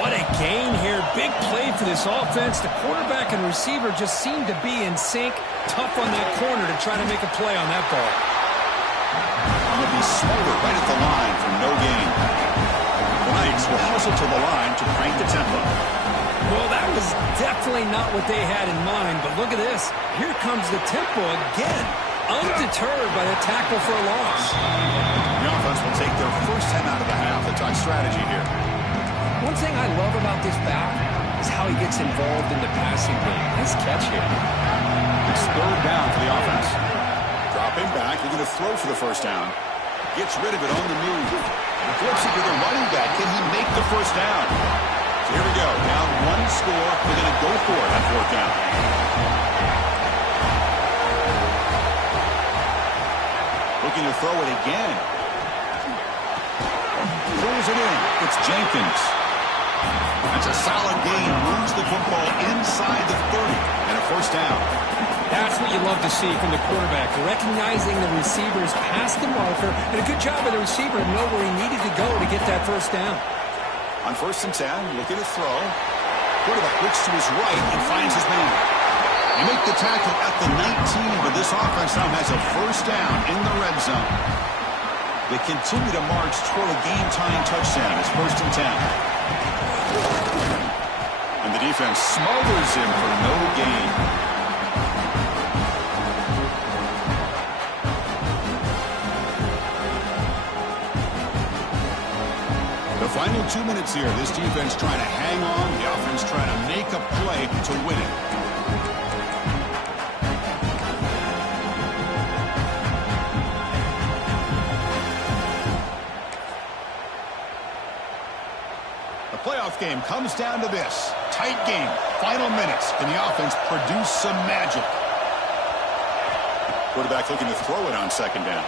What a gain here. Big play for this offense. The quarterback and receiver just seem to be in sync. Tough on that corner to try to make a play on that ball. And they'll be smothered right at the line for no gain. The Knights will hustle to the line to crank the tempo. Well, that was definitely not what they had in mind, but look at this. Here comes the tempo again, undeterred by the tackle for a loss. The offense will take their first 10 out of the half. They talk strategy here. One thing I love about this back is how he gets involved in the passing game. Nice catch here. It's 3rd down for the offense. Dropping back, they're going to throw for the first down. Gets rid of it on the move. Flips it to the running back. Can he make the first down? Here we go. Down 1 score. They're going to go for it on 4th down. Looking to throw it again. Throws it in. It's Jenkins. That's a solid gain. Moves the football inside the 30. And a first down. That's what you love to see from the quarterback. Recognizing the receivers past the marker. And a good job by the receiver to know where he needed to go to get that first down. On 1st and 10, looking to throw. Quarterback looks to his right and finds his man. They make the tackle at the 19, but this offense now has a first down in the red zone. They continue to march toward a game-tying touchdown. It's 1st and 10. And the defense smothers him for no gain. The final 2 minutes here. This defense trying to hang on. The offense trying to make a play to win it. The playoff game comes down to this. Tight game. Final minutes. Can the offense produce some magic? Quarterback looking to throw it on 2nd down.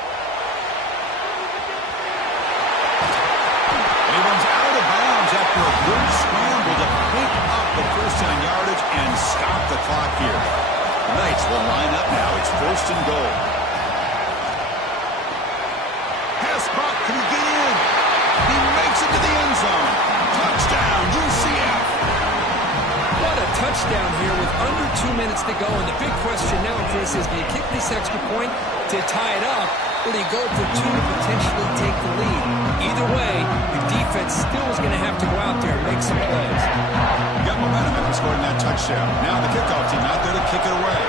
And he runs out of bounds after a good scramble to pick up the first down yardage and stop the clock here. The Knights will line up now. It's 1st and goal. Pass caught. Can he get in? He makes it to the end zone. Touchdown, UCF. What a touchdown here with under 2 minutes to go. And the big question now, Chris, is do you kick this extra point to tie it up, or do you go for 2 to potentially take the lead? Either way, the defense still is going to have to go out there and make some plays. Got momentum after scoring that touchdown. Now the kickoff team out there to kick it away.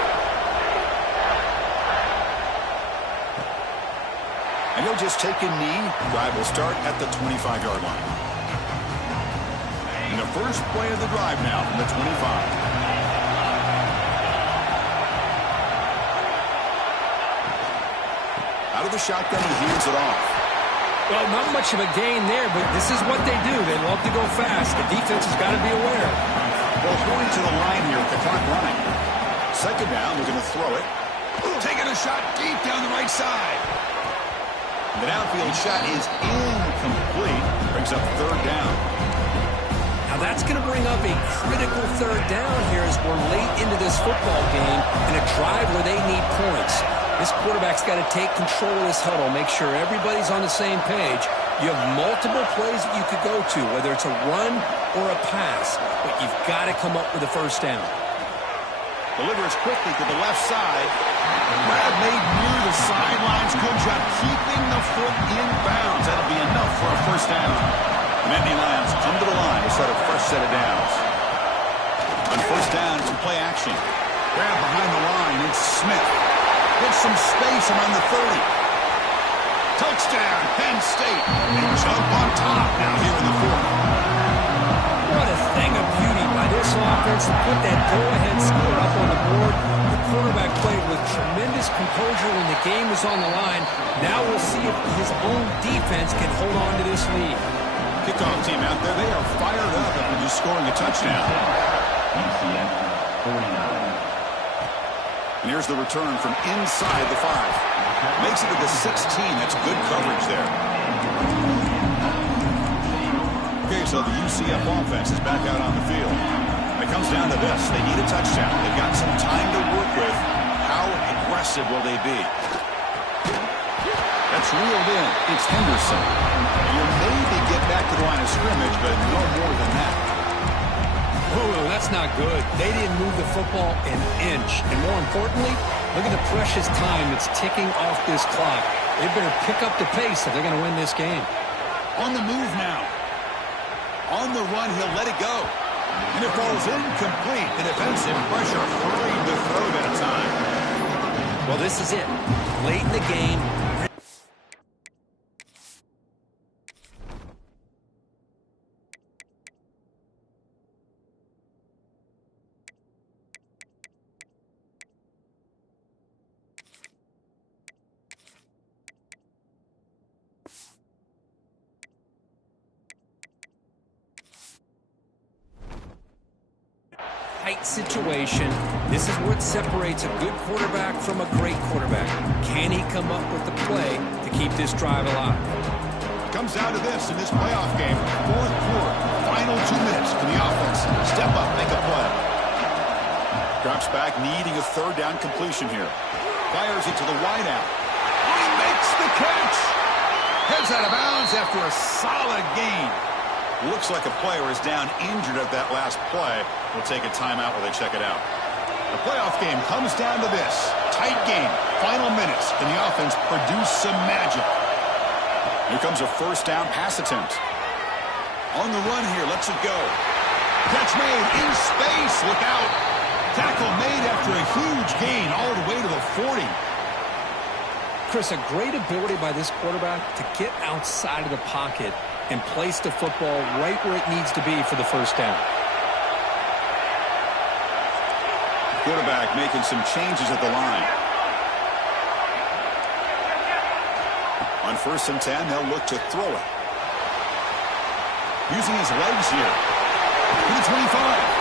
And he'll just take a knee. Drive will start at the 25-yard line. And the first play of the drive now from the 25. Out of the shotgun, he hands it off. Well, not much of a gain there, but this is what they do. They love to go fast. The defense has got to be aware. Well, going to the line here with the clock running. 2nd down, they're going to throw it. Taking a shot deep down the right side. The downfield shot is incomplete. Brings up 3rd down. Now that's going to bring up a critical 3rd down here as we're late into this football game in a drive where they need points. This quarterback's got to take control of this huddle, make sure everybody's on the same page. You have multiple plays that you could go to, whether it's a run or a pass, but you've got to come up with a first down. Delivers quickly to the left side. Grab made near the sidelines. Good job keeping the foot in bounds. That'll be enough for a first down. The Nittany Lions come to the line to start a fresh set of downs. On 1st down, some play action. Grab behind the line. It's Smith. Get some space around the 30. Touchdown, Penn State. They jump on top now here in the 4th. What a thing of beauty by this offense to put that go-ahead score up on the board. The quarterback played with tremendous composure when the game was on the line. Now we'll see if his own defense can hold on to this lead. Kickoff team out there, they are fired up after just scoring a touchdown. And here's the return from inside the 5. Makes it to the 16. That's good coverage there. Okay, so the UCF offense is back out on the field. It comes down to this. They need a touchdown. They've got some time to work with. How aggressive will they be? That's reeled in. It's Henderson. You'll maybe get back to the line of scrimmage, but no more than that. Ooh, that's not good. They didn't move the football an inch. And more importantly, look at the precious time that's ticking off this clock. They better pick up the pace if they're going to win this game. On the move now. On the run, he'll let it go. And it falls incomplete. The defensive pressure hurried the throw that time. Well, this is it. Late in the game. Tight situation. This is what separates a good quarterback from a great quarterback. Can he come up with the play to keep this drive alive? It comes down to this in this playoff game. 4th quarter, final 2 minutes. Can the offense step up, make a play? Drops back, needing a 3rd down completion here. Fires it to the wideout. He makes the catch. Heads out of bounds after a solid gain. Looks like a player is down injured at that last play. We'll take a timeout while they check it out. The playoff game comes down to this. Tight game. Final minutes. Can the offense produce some magic? Here comes a first down pass attempt. On the run here. Lets it go. Catch made in space. Look out. Tackle made after a huge gain all the way to the 40. Chris, a great ability by this quarterback to get outside of the pocket and place the football right where it needs to be for the first down. Quarterback making some changes at the line. On 1st and 10, they'll look to throw it. Using his legs here. To the 25.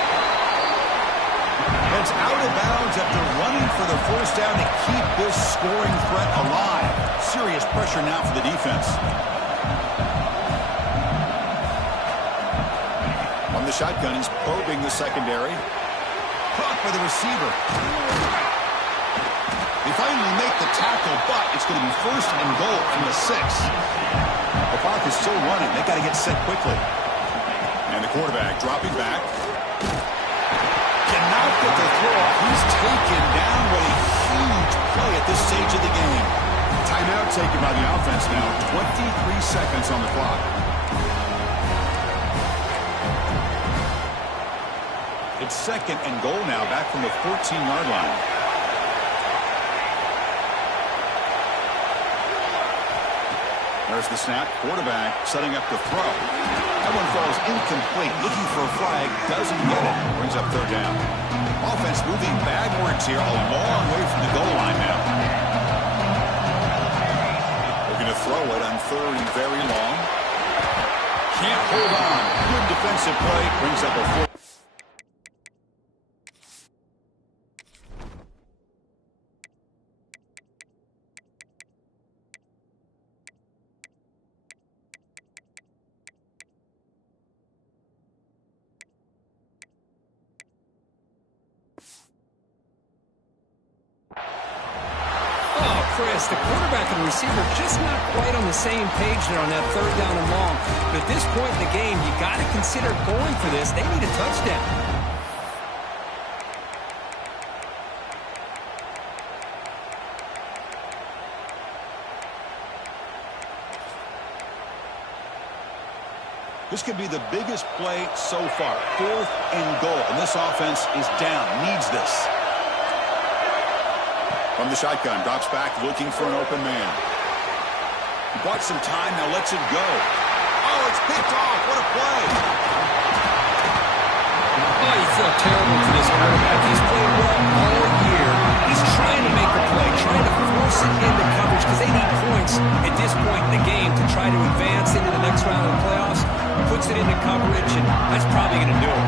It's out of bounds after running for the first down to keep this scoring threat alive. Serious pressure now for the defense. On the shotgun, he's probing the secondary. Caught by the receiver. They finally make the tackle, but it's going to be 1st and goal from the 6. The clock is still running. They got to get set quickly. And the quarterback dropping back. Cannot get the throw off. He's taken down with a huge play at this stage of the game. Timeout taken by the offense now. 23 seconds on the clock. It's 2nd and goal now, back from the 14-yard line. There's the snap. Quarterback setting up the throw. That one falls incomplete. Looking for a flag. Doesn't get it. Brings up 3rd down. Offense moving backwards here. A long way from the goal line now. Looking to throw it on 3rd and very long. Can't hold on. Good defensive play. Brings up a 4th. Chris, the quarterback and the receiver just not quite on the same page there on that 3rd down and long. But at this point in the game, you got to consider going for this. They need a touchdown. This could be the biggest play so far. 4th and goal. And this offense is down. Needs this. From the shotgun, drops back, looking for an open man. He bought some time, now lets it go. Oh, it's picked off. What a play. Oh, you feel terrible for this quarterback. He's played well all year. He's trying to make a play, trying to force it into coverage because they need points at this point in the game to try to advance into the next round of the playoffs. Puts it into coverage, and that's probably going to do it.